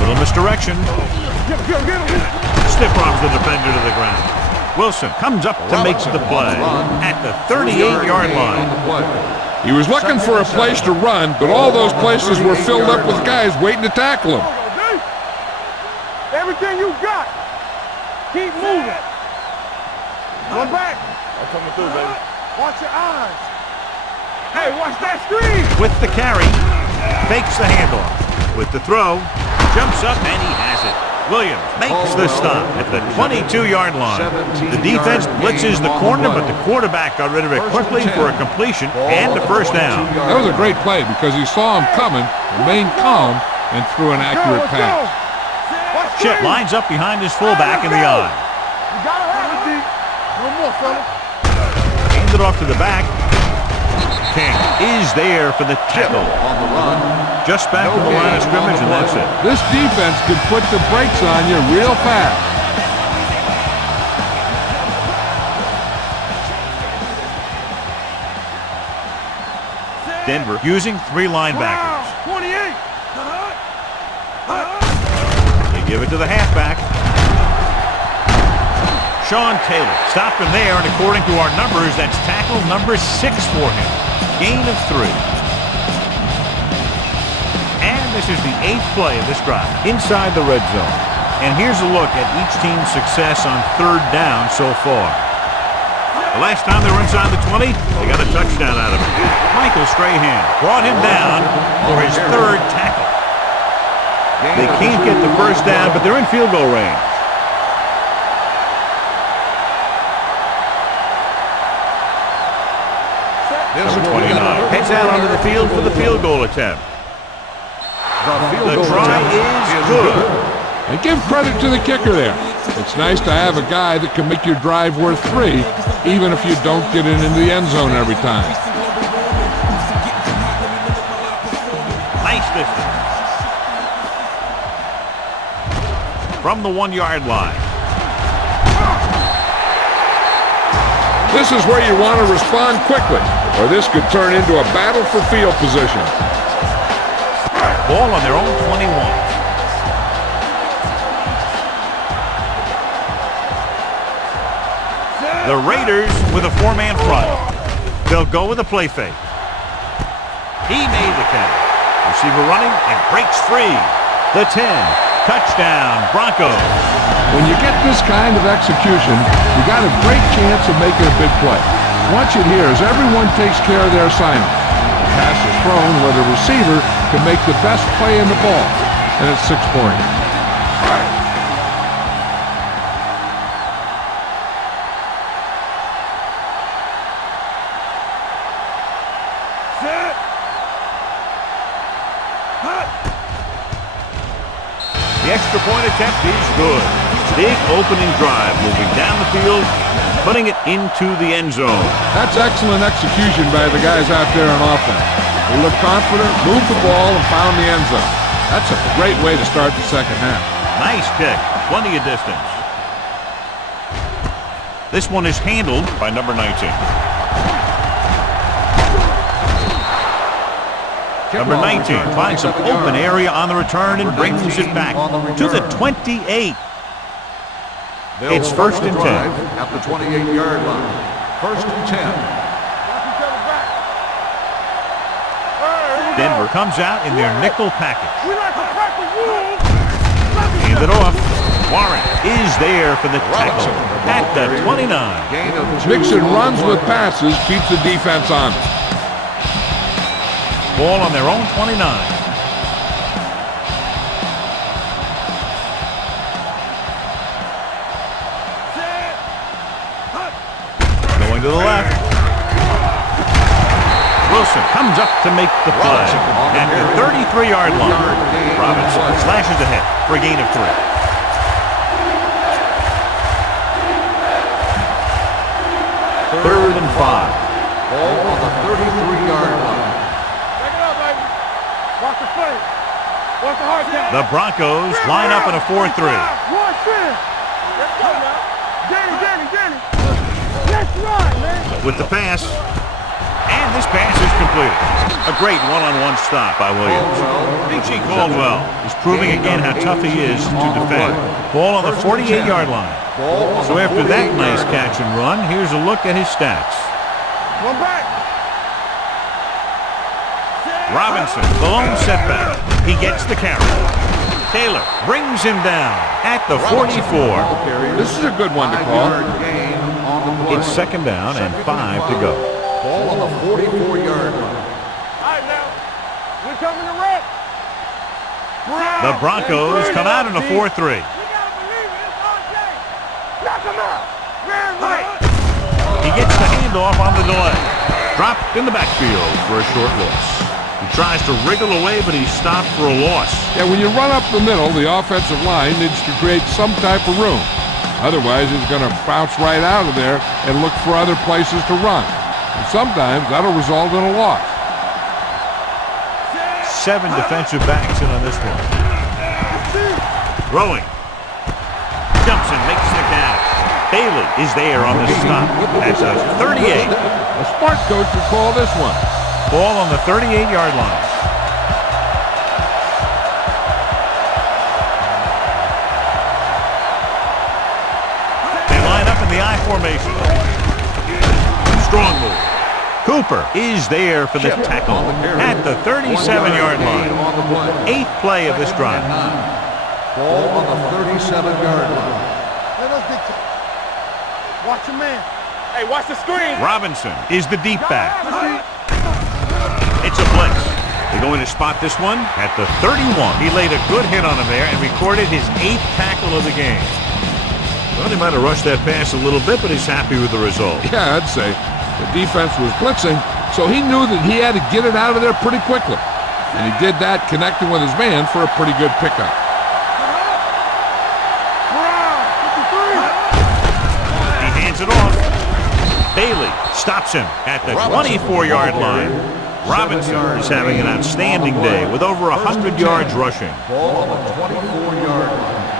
Little misdirection. Stiff arms the defender to the ground. Wilson comes up to make the play at the 38-yard line. He was looking for a place to run, but all those places were filled up with guys waiting to tackle him. Everything you got. Keep moving. One back. I'm coming through, baby. Watch your eyes. Hey, watch that screen. With the carry, fakes the handoff. With the throw, jumps up and he has it. Williams makes the stop at the 22-yard line. The defense blitzes the corner, but the quarterback got rid of it quickly for a completion and a 1st down. That was a great play because he saw him coming, remained calm, and threw an accurate pass. Chip lines up behind his fullback in the eye. You got it, deep. No more, fella. It off to the back. King is there for the tackle on the run. Just back from the line of scrimmage, and that's it. This defense can put the brakes on you real fast. Denver using 3 linebackers. 28. They give it to the halfback. Sean Taylor stopped him there, and according to our numbers, that's tackle number 6 for him. Gain of 3. And this is the 8th play of this drive inside the red zone. And here's a look at each team's success on 3rd down so far. The last time they were inside the 20, they got a touchdown out of it. Michael Strahan brought him down for his 3rd tackle. They can't get the first down, but they're in field goal range. Number 29 heads out onto the field for the field goal attempt. The try is good. And give credit to the kicker there. It's nice to have a guy that can make your drive worth 3, even if you don't get it into the end zone every time. Nice distance. From the 1-yard line. This is where you want to respond quickly, or this could turn into a battle for field position. Ball on their own 21. The Raiders with a 4-man front. They'll go with a play fake. He made the catch. Receiver running and breaks free. The 10. Touchdown, Broncos. When you get this kind of execution, you got a great chance of making a big play. Watch it here as everyone takes care of their assignment. The pass is thrown where the receiver can make the best play in the ball, and it's 6 points. The extra point attempt is good. Big opening drive, moving down the field, putting it into the end zone. That's excellent execution by the guys out there on offense. They look confident, moved the ball, and found the end zone. That's a great way to start the second half. Nice kick, plenty of distance. This one is handled by number 19. Number 19 finds some open area on the return and brings it back to the 28. It's 1st and 10. At the 28-yard line. 1st and 10. Denver comes out in their nickel package. Hand it off. Warren is there for the tackle at the 29. Mixon runs with passes, keeps the defense honest. Ball on their own 29. Going to the left. Wilson comes up to make the play at the 33-yard line. Robinson slashes ahead for a gain of 3. Third and 5. Ball on the 33-yard line. The Broncos line up in a 4-3. With the pass, and this pass is completed. A great one-on-one stop by Williams. Richie Caldwell is proving again how tough he is to defend. Ball on the 48-yard line. So after that nice catch and run, here's a look at his stats. One back. Robinson, the lone setback. He gets the carry. Taylor brings him down at the 44. This is a good one to call. It's 2nd down and 5 to go. Ball on the 44-yard line. All right, now. We're coming to wreck. The Broncos come out in a 4-3. We got to believe it. It's RJ. Knock him out. Man, right. He gets the handoff on the delay. Dropped in the backfield for a short loss. He tries to wriggle away, but he's stopped for a loss. Yeah, when you run up the middle, the offensive line needs to create some type of room. Otherwise, he's going to bounce right out of there and look for other places to run. And sometimes that'll result in a loss. 7 defensive backs in on this one. Throwing. Jumps and makes the catch. Bailey is there on the stop. That's a 38. A smart coach would call this one. Ball on the 38-yard line. They line up in the I formation. Strong move. Cooper is there for the tackle at the 37-yard line. 8th play of this drive. Ball on the 37-yard line. Let us dictate. Watch your man. Hey, watch the screen. Robinson is the deep back. It's a blitz. They're going to spot this one at the 31. He laid a good hit on him there and recorded his 8th tackle of the game. Well, he might have rushed that pass a little bit, but he's happy with the result. Yeah, I'd say. The defense was blitzing, so he knew that he had to get it out of there pretty quickly. And he did that connecting with his man for a pretty good pickup. He hands it off. Bailey stops him at the 24-yard line. Robinson is having an outstanding day with over 100 yards rushing. Ball on the 24-yard line.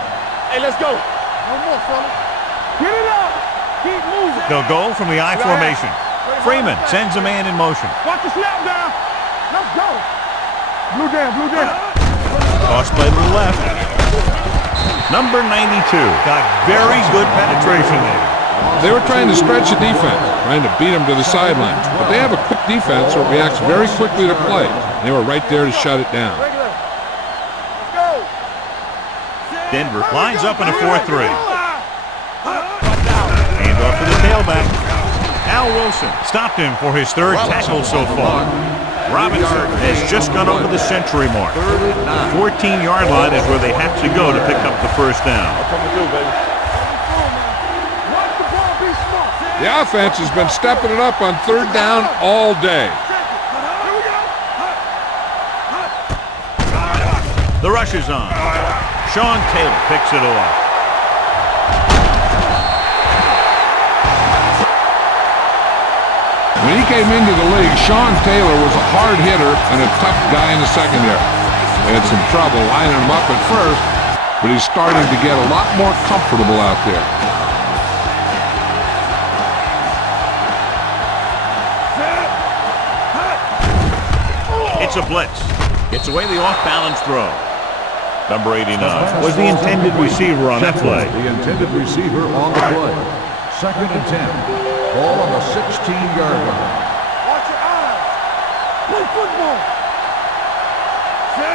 Hey, let's go. One more, fella. Get it up. Keep moving. They'll go from the I formation. Freeman sends a man in motion. Watch the snap down. Let's go. Blue down, blue down. Toss play to the left. Number 92 got very good penetration there. They were trying to stretch the defense, trying to beat him to the sidelines. But they have a quick defense that reacts very quickly to play. They were right there to shut it down. Denver lines up in a 4-3. Hand off to the tailback. Al Wilson stopped him for his 3rd tackle so far. Robinson has just gone over the century mark. The 14-yard line is where they have to go to pick up the first down. The offense has been stepping it up on 3rd down all day. The rush is on. Sean Taylor picks it off. When he came into the league, Sean Taylor was a hard hitter and a tough guy in the secondary. They had some trouble lining him up at first, but he's starting to get a lot more comfortable out there. It's a blitz. Gets away the off-balance throw. Number 89 was the intended receiver on that play. The intended receiver on the play. 2nd and 10. Ball on the 16-yard line. Watch your eyes. Play football.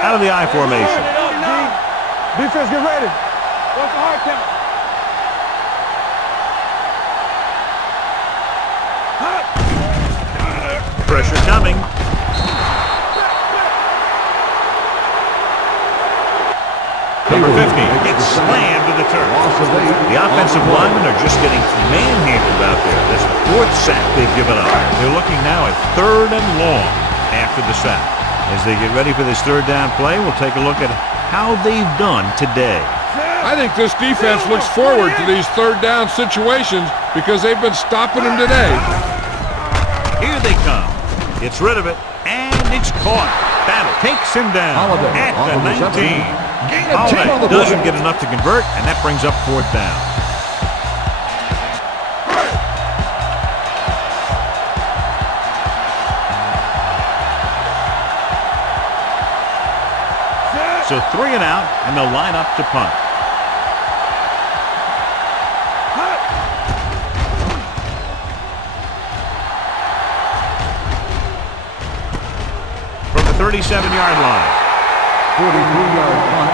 Out of the I formation. Defense, get ready. Watch the hard count. Pressure coming. Number 50 gets slammed to the turf. The offensive linemen are just getting manhandled out there. This 4th sack they've given up. They're looking now at 3rd and long after the sack. As they get ready for this 3rd down play, we'll take a look at how they've done today. I think this defense looks forward to these 3rd down situations because they've been stopping them today. Here they come. Gets rid of it, and it's caught. Battle takes him down at the 19. Holiday doesn't get enough to convert, and that brings up 4th down. So 3 and out, and they'll line up to punt. From the 37-yard line. 43-yard punt.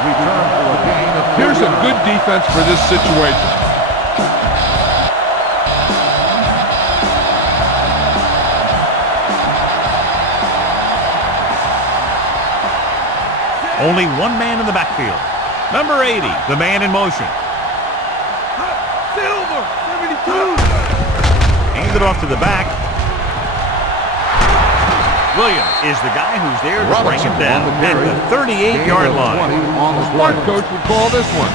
Return for a gain of 3 Here's a yards. good defense for this situation. Only one man in the backfield. Number 80, the man in motion. Silver, 72. Handed off to the back. Williams is the guy who's there to bring him down at the 38-yard line. Smart coach would call this one.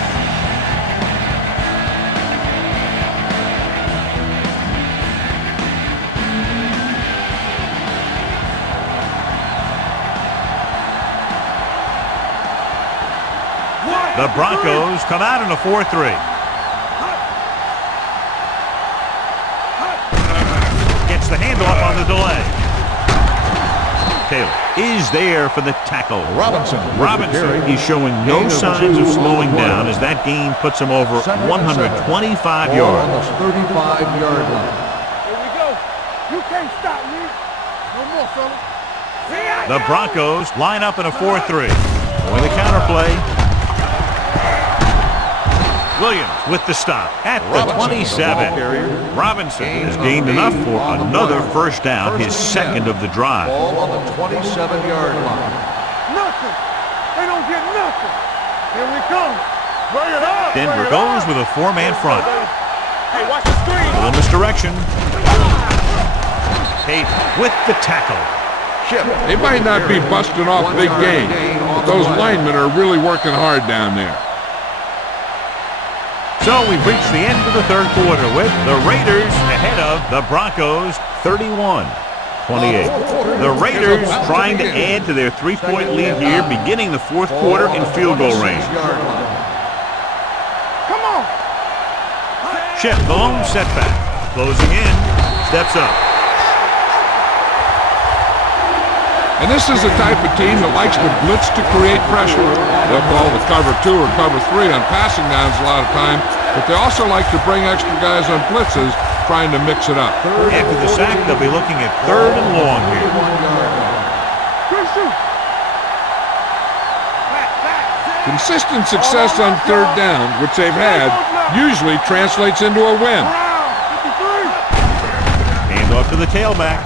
The Broncos come out in a 4-3. Gets the handoff on the delay. Taylor is there for the tackle. Robinson He's showing no signs of slowing down as that gain puts him over 125 yards. On the 35-yard line. Here we go. You can't stop me. No more, fella. The Broncos line up in a 4-3. For the counterplay. Williams with the stop at the 27. Robinson has gained enough for another first down, his second of the drive. Ball on the 27-yard line. Nothing. They don't get nothing. Here we come. Bring it up. Denver goes with a four-man front. Hey, watch the screen. A little misdirection. Hayden with the tackle. They might not be busting off big games, but those linemen are really working hard down there. So we've reached the end of the third quarter with the Raiders ahead of the Broncos 31-28. The Raiders trying to add to their three-point lead here, beginning the fourth quarter in field goal range. Come on. Chip, the lone setback. Closing in, steps up. And this is the type of team that likes to blitz to create pressure. They'll call the cover 2 or cover 3 on passing downs a lot of time, but they also like to bring extra guys on blitzes, trying to mix it up. After the sack, they'll be looking at 3rd and long here. Consistent success on 3rd down, which they've had, usually translates into a win. Hand off to the tailback.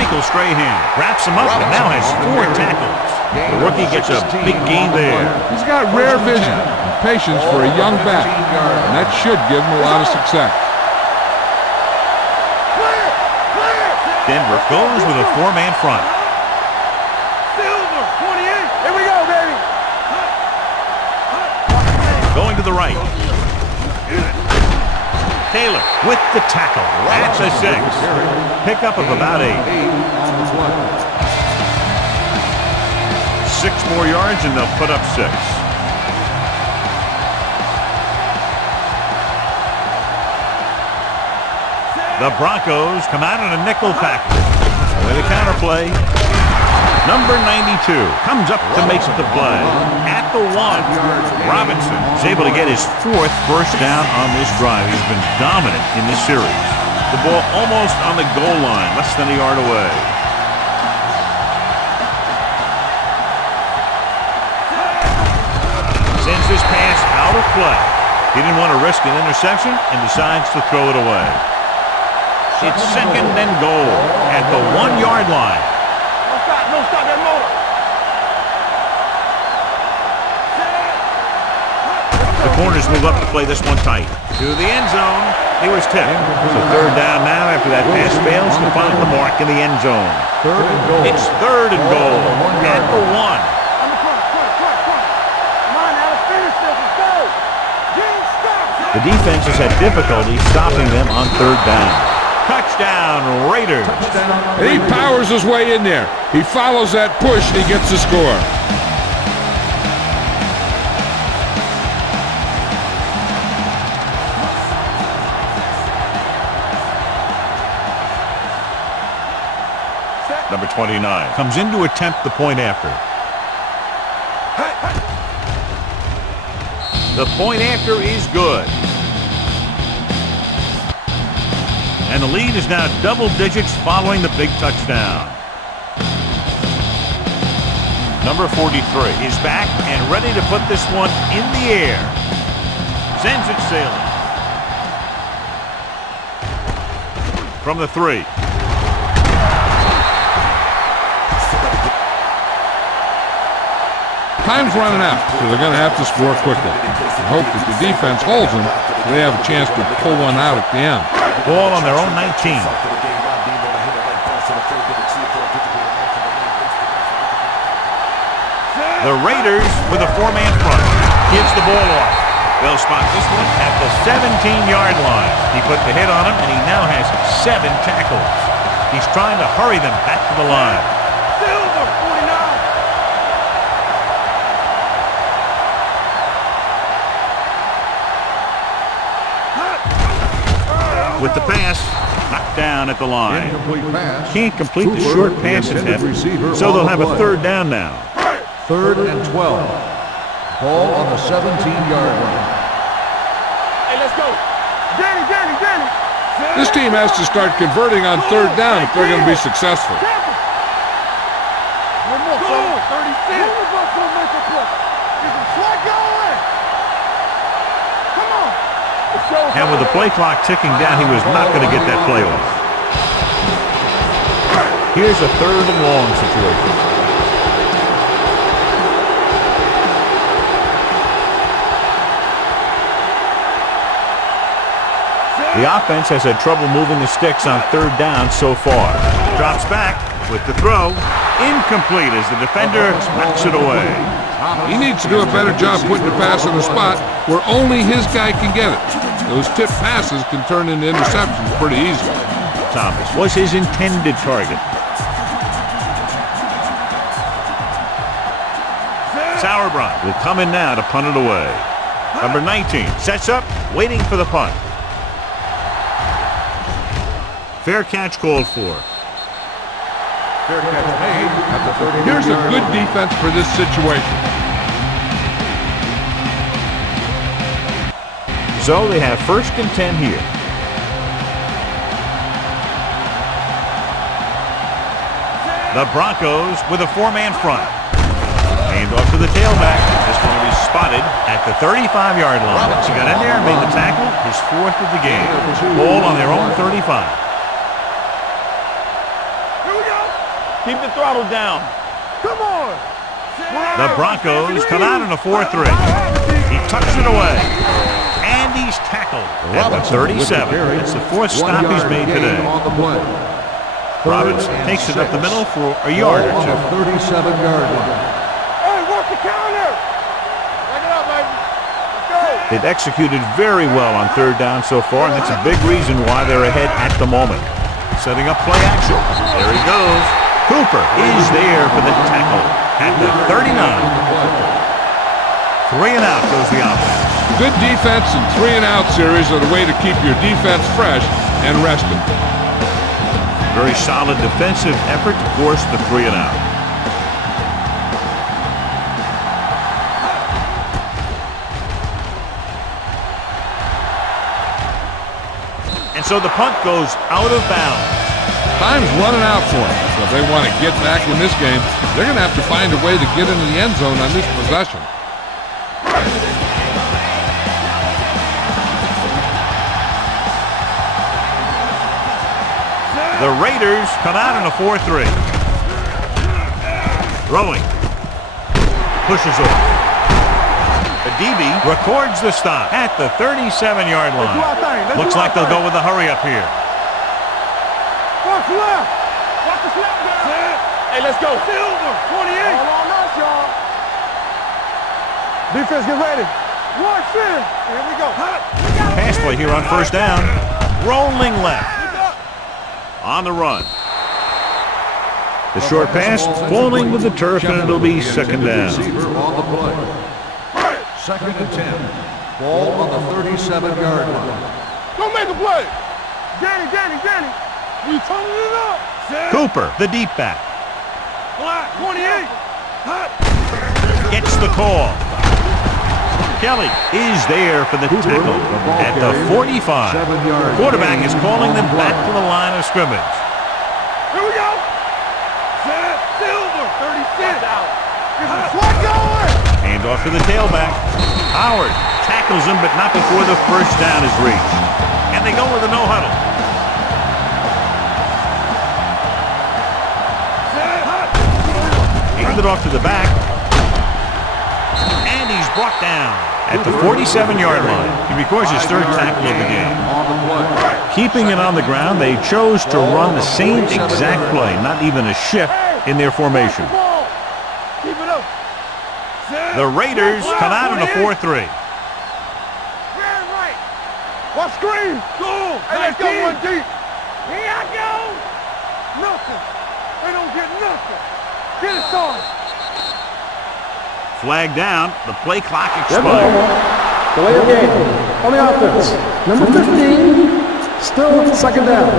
Michael Strahan wraps him up and now has 4 tackles. The rookie gets a big gain there. He's got rare vision and patience for a young back, and that should give him a lot of success. Denver goes with a four-man front. Silver, 28. Here we go, baby. Going to the right. Taylor with the tackle at the 6. Pickup of about 8. 6 more yards and they'll put up 6. The Broncos come out in a nickel package. With a counterplay. Number 92 comes up to make the play. At the 1, Robinson is able to get his 4th first down on this drive. He's been dominant in this series. The ball almost on the goal line, less than a yard away. Sends this pass out of play. He didn't want to risk an interception and decides to throw it away. It's 2nd and goal at the 1-yard line. Don't stop that motor. The corners move up to play this one tight. To the end zone. He was tipped. So 3rd down now after that pass fails to find the mark in the end zone. It's 3rd and goal at the 1. Come on, now let's finish this. Let's go. Game stop. The defense has had difficulty stopping them on 3rd down. Touchdown, Raiders. And he powers his way in there. He follows that push and he gets the score. Number 29 comes in to attempt the point after. The point after is good. And the lead is now double digits following the big touchdown. Number 43 is back and ready to put this one in the air. Sends it sailing. From the 3. Time's running out, so they're going to have to score quickly. I hope that the defense holds them so they have a chance to pull one out at the end. Ball on their own 19. The Raiders with a four-man front. Gives the ball off. They'll spot this one at the 17-yard line. He put the hit on him, and he now has 7 tackles. He's trying to hurry them back to the line. Silver, 49. With the pass, knocked down at the line. Incomplete pass. Can't complete the short pass attempt, so they'll have a 3rd down now. 3rd and 12. Ball on the 17-yard line. Hey, let's go. Danny. This team has to start converting on 3rd down if they're going to be successful. One more, 36. Make a play. Slide going. And with the play clock ticking down, he was not going to get that play off. Here's a 3rd and long situation. The offense has had trouble moving the sticks on 3rd down so far. Drops back with the throw. Incomplete as the defender knocks it away. He needs to do a better job putting the pass in a spot where only his guy can get it. Those tip passes can turn into interceptions pretty easily. Thomas was his intended target. Sauerbrunn will come in now to punt it away. Number 19 sets up, waiting for the punt. Fair catch called for. Fair catch made at the 30. Here's a good defense for this situation. So they have 1st and 10 here. The Broncos with a 4-man front. Hand off to the tailback. This one will be spotted at the 35-yard line. He got in there and made the tackle, his 4th of the game. Ball on their own 35. Keep the throttle down. Come on. The Broncos come out in a 4-3. He tucks it away. And he's tackled at the 37. It's the 4th stop he's made today. Robbins takes it up the middle for a yard or 2. 37-yard line. Hey, work the counter. Back it up, baby. Let's go. They've executed very well on 3rd down so far, and that's a big reason why they're ahead at the moment. Setting up play action. There he goes. Cooper is there for the tackle at the 39. 3 and out goes the offense. Good defense and 3 and out series are the way to keep your defense fresh and rested. Very solid defensive effort to force the 3 and out. And so the punt goes out of bounds. Time's running out for them, so if they want to get back in this game, they're going to have to find a way to get into the end zone on this possession. The Raiders come out in a 4-3. Throwing. Pushes off. The DB records the stop at the 37-yard line. Looks like they'll go with a hurry-up here. Watch left. Watch the slap down. Hey, let's go. Silver, 28. All on us, y'all. Defense, get ready. One center. Here we go. Pass play here on 1st down. Rolling left. On the run. The short pass falling with the turf, and it'll be 2nd down. On the play. 2nd and 10. Ball on the 37-yard line. Go make a play. Danny. We turning it up. Cooper, the deep back. Black, 28. Gets the call. Kelly is there for the tackle at the 45. Quarterback is calling them back to the line of scrimmage. Here we go. Silver, 36. Flag going. Hand off to the tailback. Howard tackles him, but not before the 1st down is reached. And they go with a no-huddle. Hand it off to the back. And he's brought down at the 47-yard line. He records his 3rd tackle of the game. Keeping it on the ground, they chose to run the same exact play, not even a shift in their formation. Keep it up. The Raiders come out in a 4-3. Right. Watch screen. Go. Hey, let's go one deep. Here I go. Nothing. They don't get nothing. Get it started. Flag down. The play clock expired. Delay of game on the offense. Number 15, still 2nd down.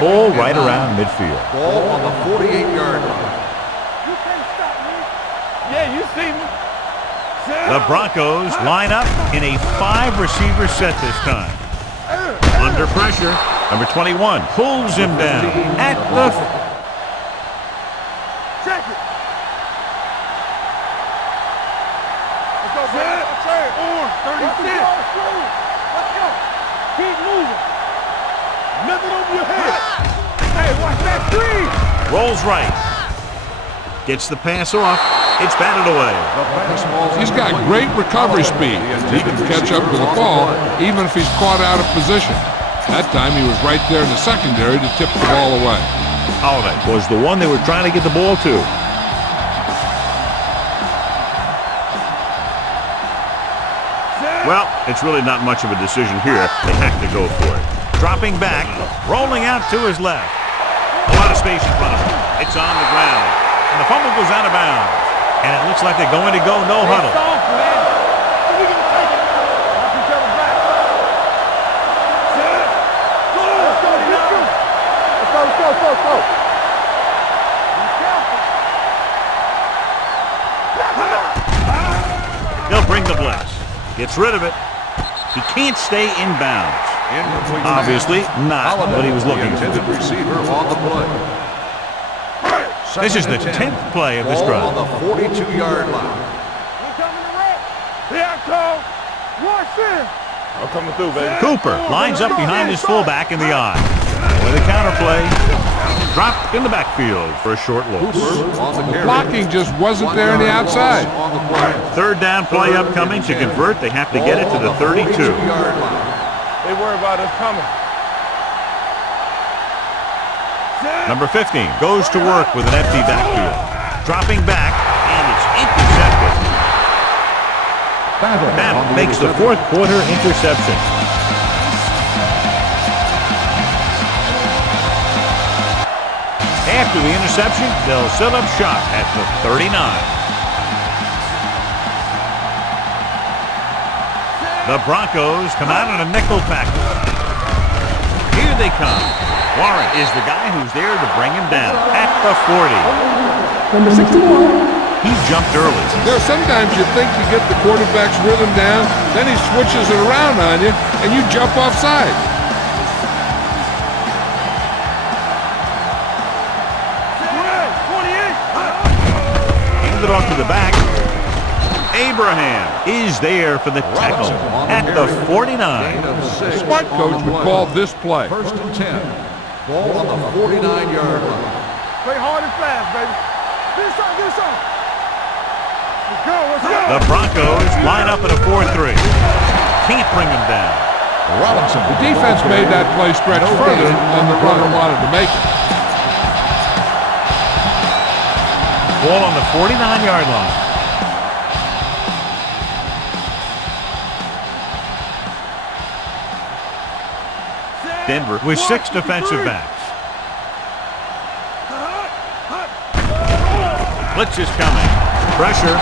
Ball right around midfield. Ball on the 48-yard line. You can't stop me. Yeah, you see me. The Broncos line up in a 5-receiver set this time. Under pressure, number 21 pulls him down at the... Check it. Let's go, man. 36. Rolls right. Gets the pass off. It's batted away. He's got great recovery speed. He can catch up to the ball even if he's caught out of position. That time he was right there in the secondary to tip the ball away. Holiday was the one they were trying to get the ball to. Well, it's really not much of a decision here. They have to go for it. Dropping back, rolling out to his left. A lot of space in front of him. It's on the ground. And the fumble goes out of bounds. And it looks like they're going to go no huddle. They'll bring the blitz. Gets rid of it. He can't stay in bounds. Obviously not what he was looking for. Receiver on the play. This is the 10th play of this drive. On the 42-yard line. I'm coming through, baby. Cooper lines up behind his fullback in the eye. With a counterplay, dropped in the backfield for a short loss. The blocking just wasn't there on the outside. Third down play upcoming. To convert, they have to get it to the 32. They worry about us coming. Number 15 goes to work with an empty backfield. Dropping back, and it's intercepted. Madden makes the fourth quarter interception. After the interception, they'll set up shop at the 39. The Broncos come out in a nickel package. Here they come. Warren is the guy who's there to bring him down at the 40. Number 61. He jumped early. There are sometimes you think you get the quarterback's rhythm down, then he switches it around on you, and you jump offside. Hand it off to the back. Abraham is there for the tackle at the 49. A smart coach would call this play. First and 10. Ball on the 49-yard line. Play hard and fast, baby. Get us on. The Broncos line up in a 4-3. Can't bring him down. Robinson. The defense made that play stretch further than the runner wanted to make it. Ball on the 49-yard line. Denver with 6 defensive backs. Blitz is coming. Pressure.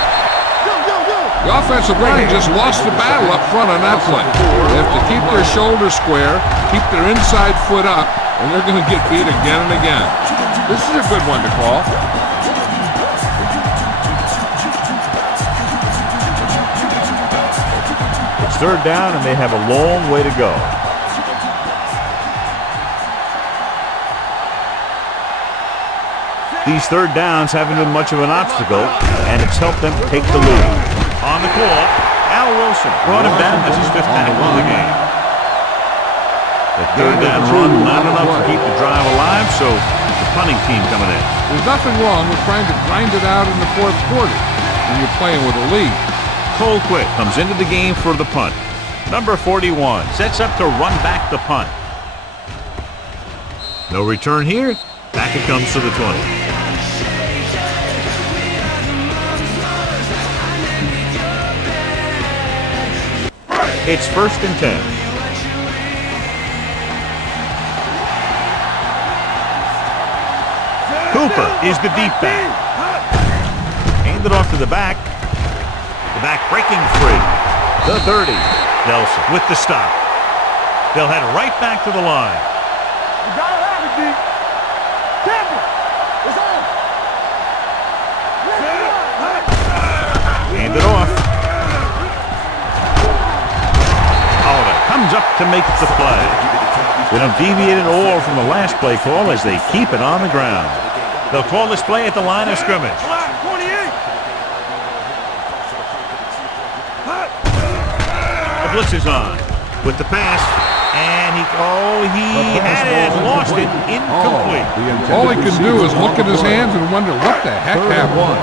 The offensive line just lost the battle up front on that play. They have to keep their shoulders square, keep their inside foot up, and they're going to get beat again and again. This is a good one to call. It's third down, and they have a long way to go. These third downs haven't been much of an obstacle, and it's helped them take the lead. On the call, Al Wilson brought him down as his 5th tackle of the game. The third down run not enough to keep the drive alive, so the punting team coming in. There's nothing wrong with trying to grind it out in the fourth quarter when you're playing with a lead. Colquitt comes into the game for the punt. Number 41 sets up to run back the punt. No return here. Back it comes to the 20. It's first and 10. Cooper is the deep back. Hand it off to the back. The back breaking free. The 30. Nelson with the stop. They'll head right back to the line. You gotta have it, D. Campbell, it's on. Hand it off. Comes up to make the play. They don't deviate at all from the last play call as they keep it on the ground. They'll call this play at the line of scrimmage. The blitz is on. With the pass, And he had it and lost it. Incomplete. All he can do is look at his hands and wonder what the heck happened.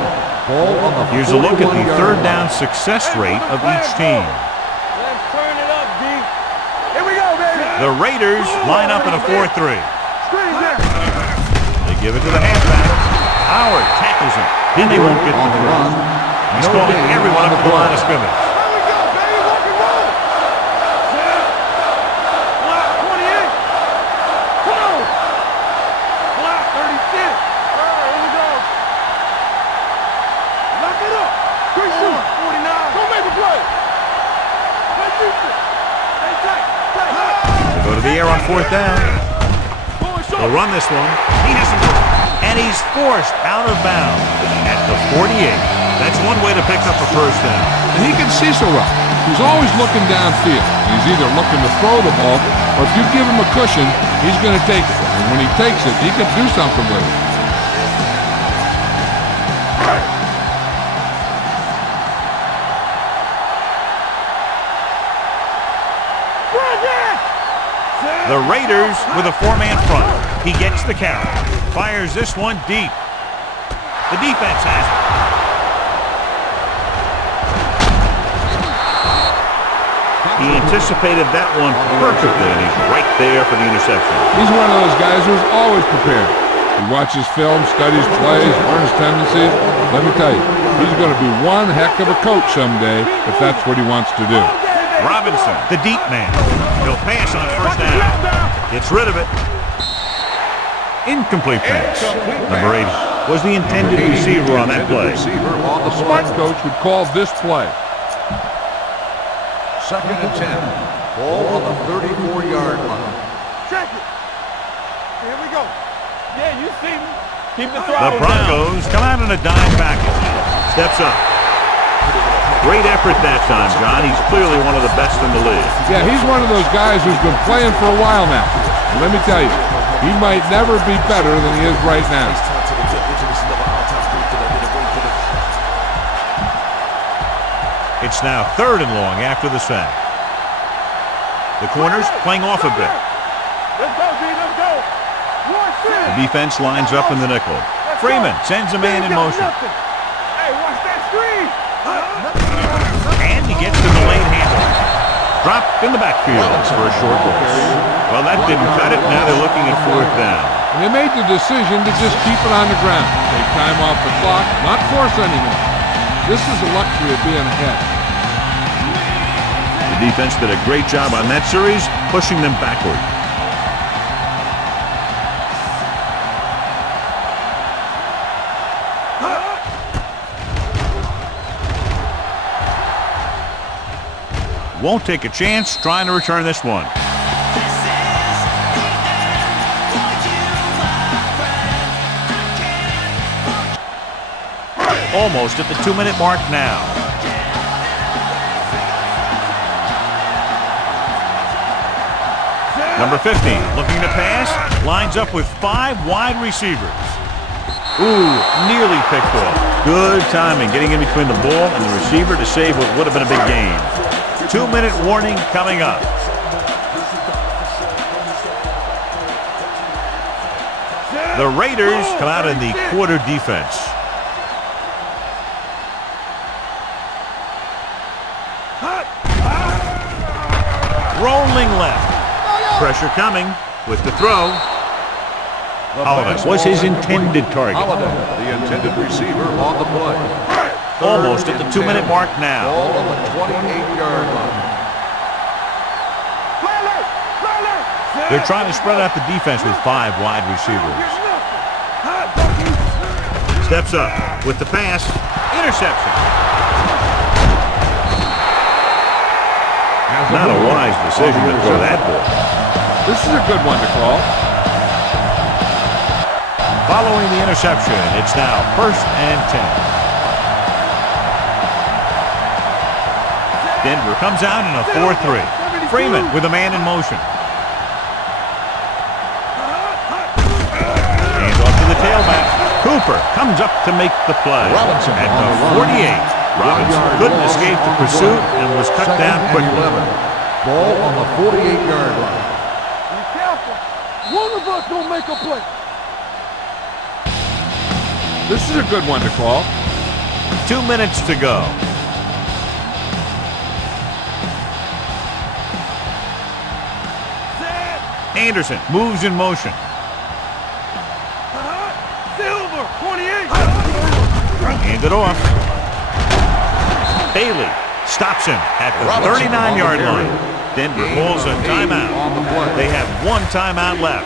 Here's a look at the third down success rate of each team. Let's turn it up, D. Here we go, baby. The Raiders line up in a 4-3. Screen there. They give it to the halfback. Howard tackles him. Then they won't get the run. He's calling everyone up to the line of scrimmage. Here we go, baby. Rock and roll. Block 28. Come on. Block 36. All right, here we go. Lock it up. Quick shoot. 49. Go make a play. Play defense. Stay tight. They go to the air on fourth down. They'll run this one. He has some, and he's forced out of bounds at the 48. That's one way to pick up a first down. And he can see so well. He's always looking downfield. He's either looking to throw the ball, or if you give him a cushion, he's going to take it. And when he takes it, he can do something with it. The Raiders with a four-man front. He gets the carry. Fires this one deep. The defense has it. He anticipated that one perfectly, and he's right there for the interception. He's one of those guys who's always prepared. He watches film, studies plays, learns tendencies. Let me tell you, he's going to be one heck of a coach someday if that's what he wants to do. Robinson, the deep man. He'll pass on first down. Gets rid of it. Incomplete pass. Number 80 was the intended receiver on that play. A smart coach would call this play. Second and 10. Ball on the 34-yard line. Check it. Here we go. Yeah, you see me. Keep the The throttle Broncos come out in a dime package. Steps up. Great effort that time, John. He's clearly one of the best in the league. Yeah, he's one of those guys who's been playing for a while now. And let me tell you, he might never be better than he is right now. It's now third and long after the sack. The corners playing off a bit. Let's go, D. Let's go. The defense lines up in the nickel. Freeman sends a man in motion. Hey, watch that screen. And he gets to the lane handle. Dropped in the backfield for a short loss. Well, that didn't cut it. Now they're looking at fourth down. And they made the decision to just keep it on the ground. Take time off the clock, not force anything. This is the luxury of being ahead. The defense did a great job on that series, pushing them backward. Won't take a chance trying to return this one. Almost at the 2-minute mark now. Number 15 looking to pass, lines up with 5 wide receivers. Ooh, nearly picked off. Good timing, getting in between the ball and the receiver to save what would have been a big gain. 2-minute warning coming up. The Raiders come out in the quarter defense. Rolling left. Pressure coming with the throw. Holiday was his intended target. The intended receiver on the play. Almost at the 2-minute mark now. Ball on the 28-yard line. They're trying to spread out the defense with 5 wide receivers. Steps up with the pass. Interception. Not a wise decision to throw that ball. This is a good one to call. Following the interception, it's now 1st and 10. Denver comes out in a 4-3. Freeman with a man in motion. Hands off to the tailback. Cooper comes up to make the play. Robinson At the 48. Robinson couldn't escape the pursuit and was cut down quickly. Ball on the 48-yard line. Be careful. One of us gonna make a play. This is a good one to call. 2 minutes to go. Anderson moves in motion. Silver, 28. Hand it off. Bailey stops him at the 39-yard line. Denver calls a timeout. They have one timeout left.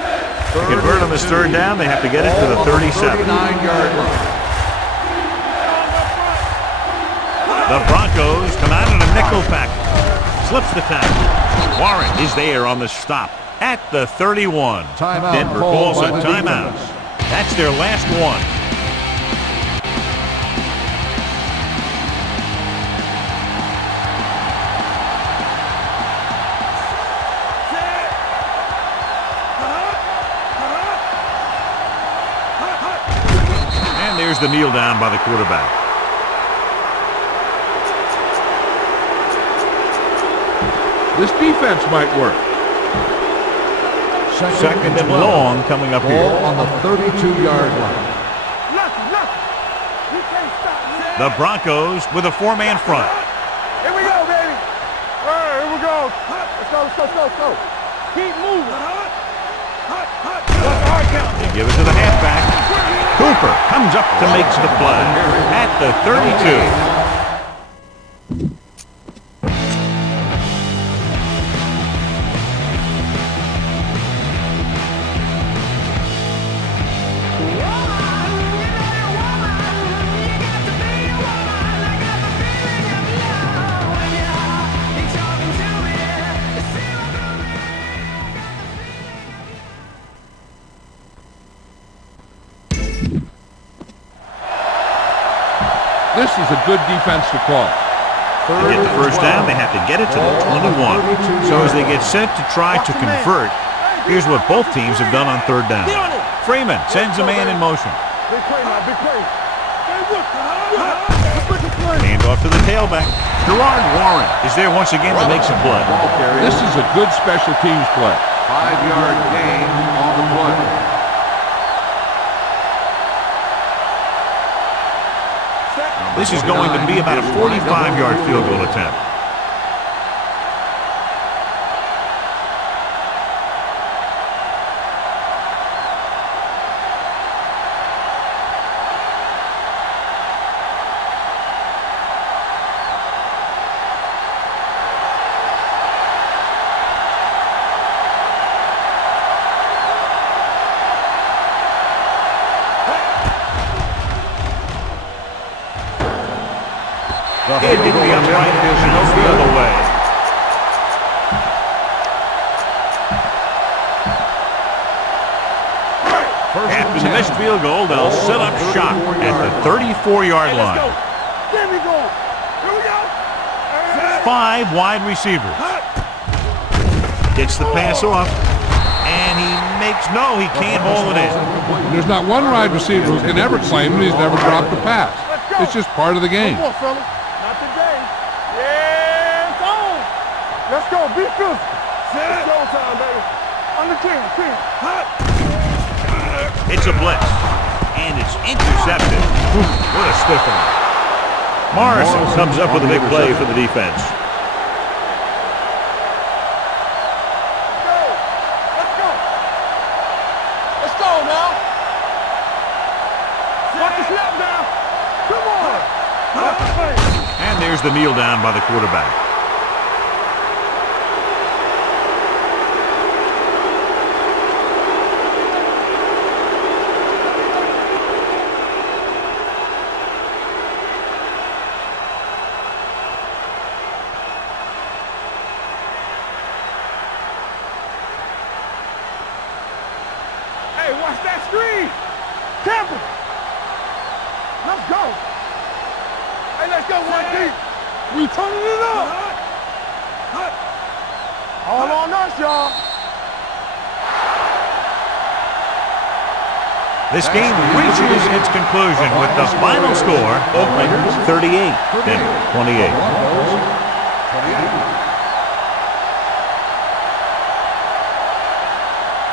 To convert on this third down, they have to get it to the 37. 39-yard line. The Broncos come out in a nickel pack. Slips the tackle. Warren is there on the stop at the 31. Timeout Denver called calls a by the timeout. defense. That's their last one. And there's the kneel down by the quarterback. This defense might work. Second and long coming up Ball here. on the 32-yard line. You can't stop me. The Broncos with a four-man front. Here we go, baby. All right, here we go. Let's go. Keep moving. What's our count? They give it to the halfback. Cooper comes up to make the play at the 32. This is a good defense to call. To get the first down, they have to get it to the 21. So as they get set to try to convert, here's what both teams have done on third down. Freeman sends a man in motion. Big play now, big play. Hand off to the tailback. Gerard Warren is there once again to make some play. This is a good special teams play. 5-yard gain on the play. This is going to be about a 45-yard field goal attempt. It didn't be upright. Bounced the other way. After the missed field goal, they'll set up shop at the 34-yard line. There we go. Here we go. 5 wide receivers. Gets the pass off. And he makes no, he can't haul it in. There's not one wide receiver who can ever claim that he's never dropped a pass. It's just part of the game. Come on, fella. Not today. Yeah, it's on. Let's go. Be physical. It's showtime, baby. Under 10. It's a blitz. And it's intercepted. What a stiffener. Morrison comes up with a big play for the defense. Let's go now. Watch the snap now. Come on. And there's the kneel down by the quarterback. Hey, watch that screen. Tampa. Let's go. Hey, let's go, one deep. We turning it up. All on us, y'all. This game reaches its conclusion with the final score, Oakland 38, Denver 28.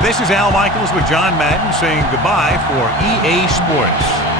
This is Al Michaels with John Madden saying goodbye for EA Sports.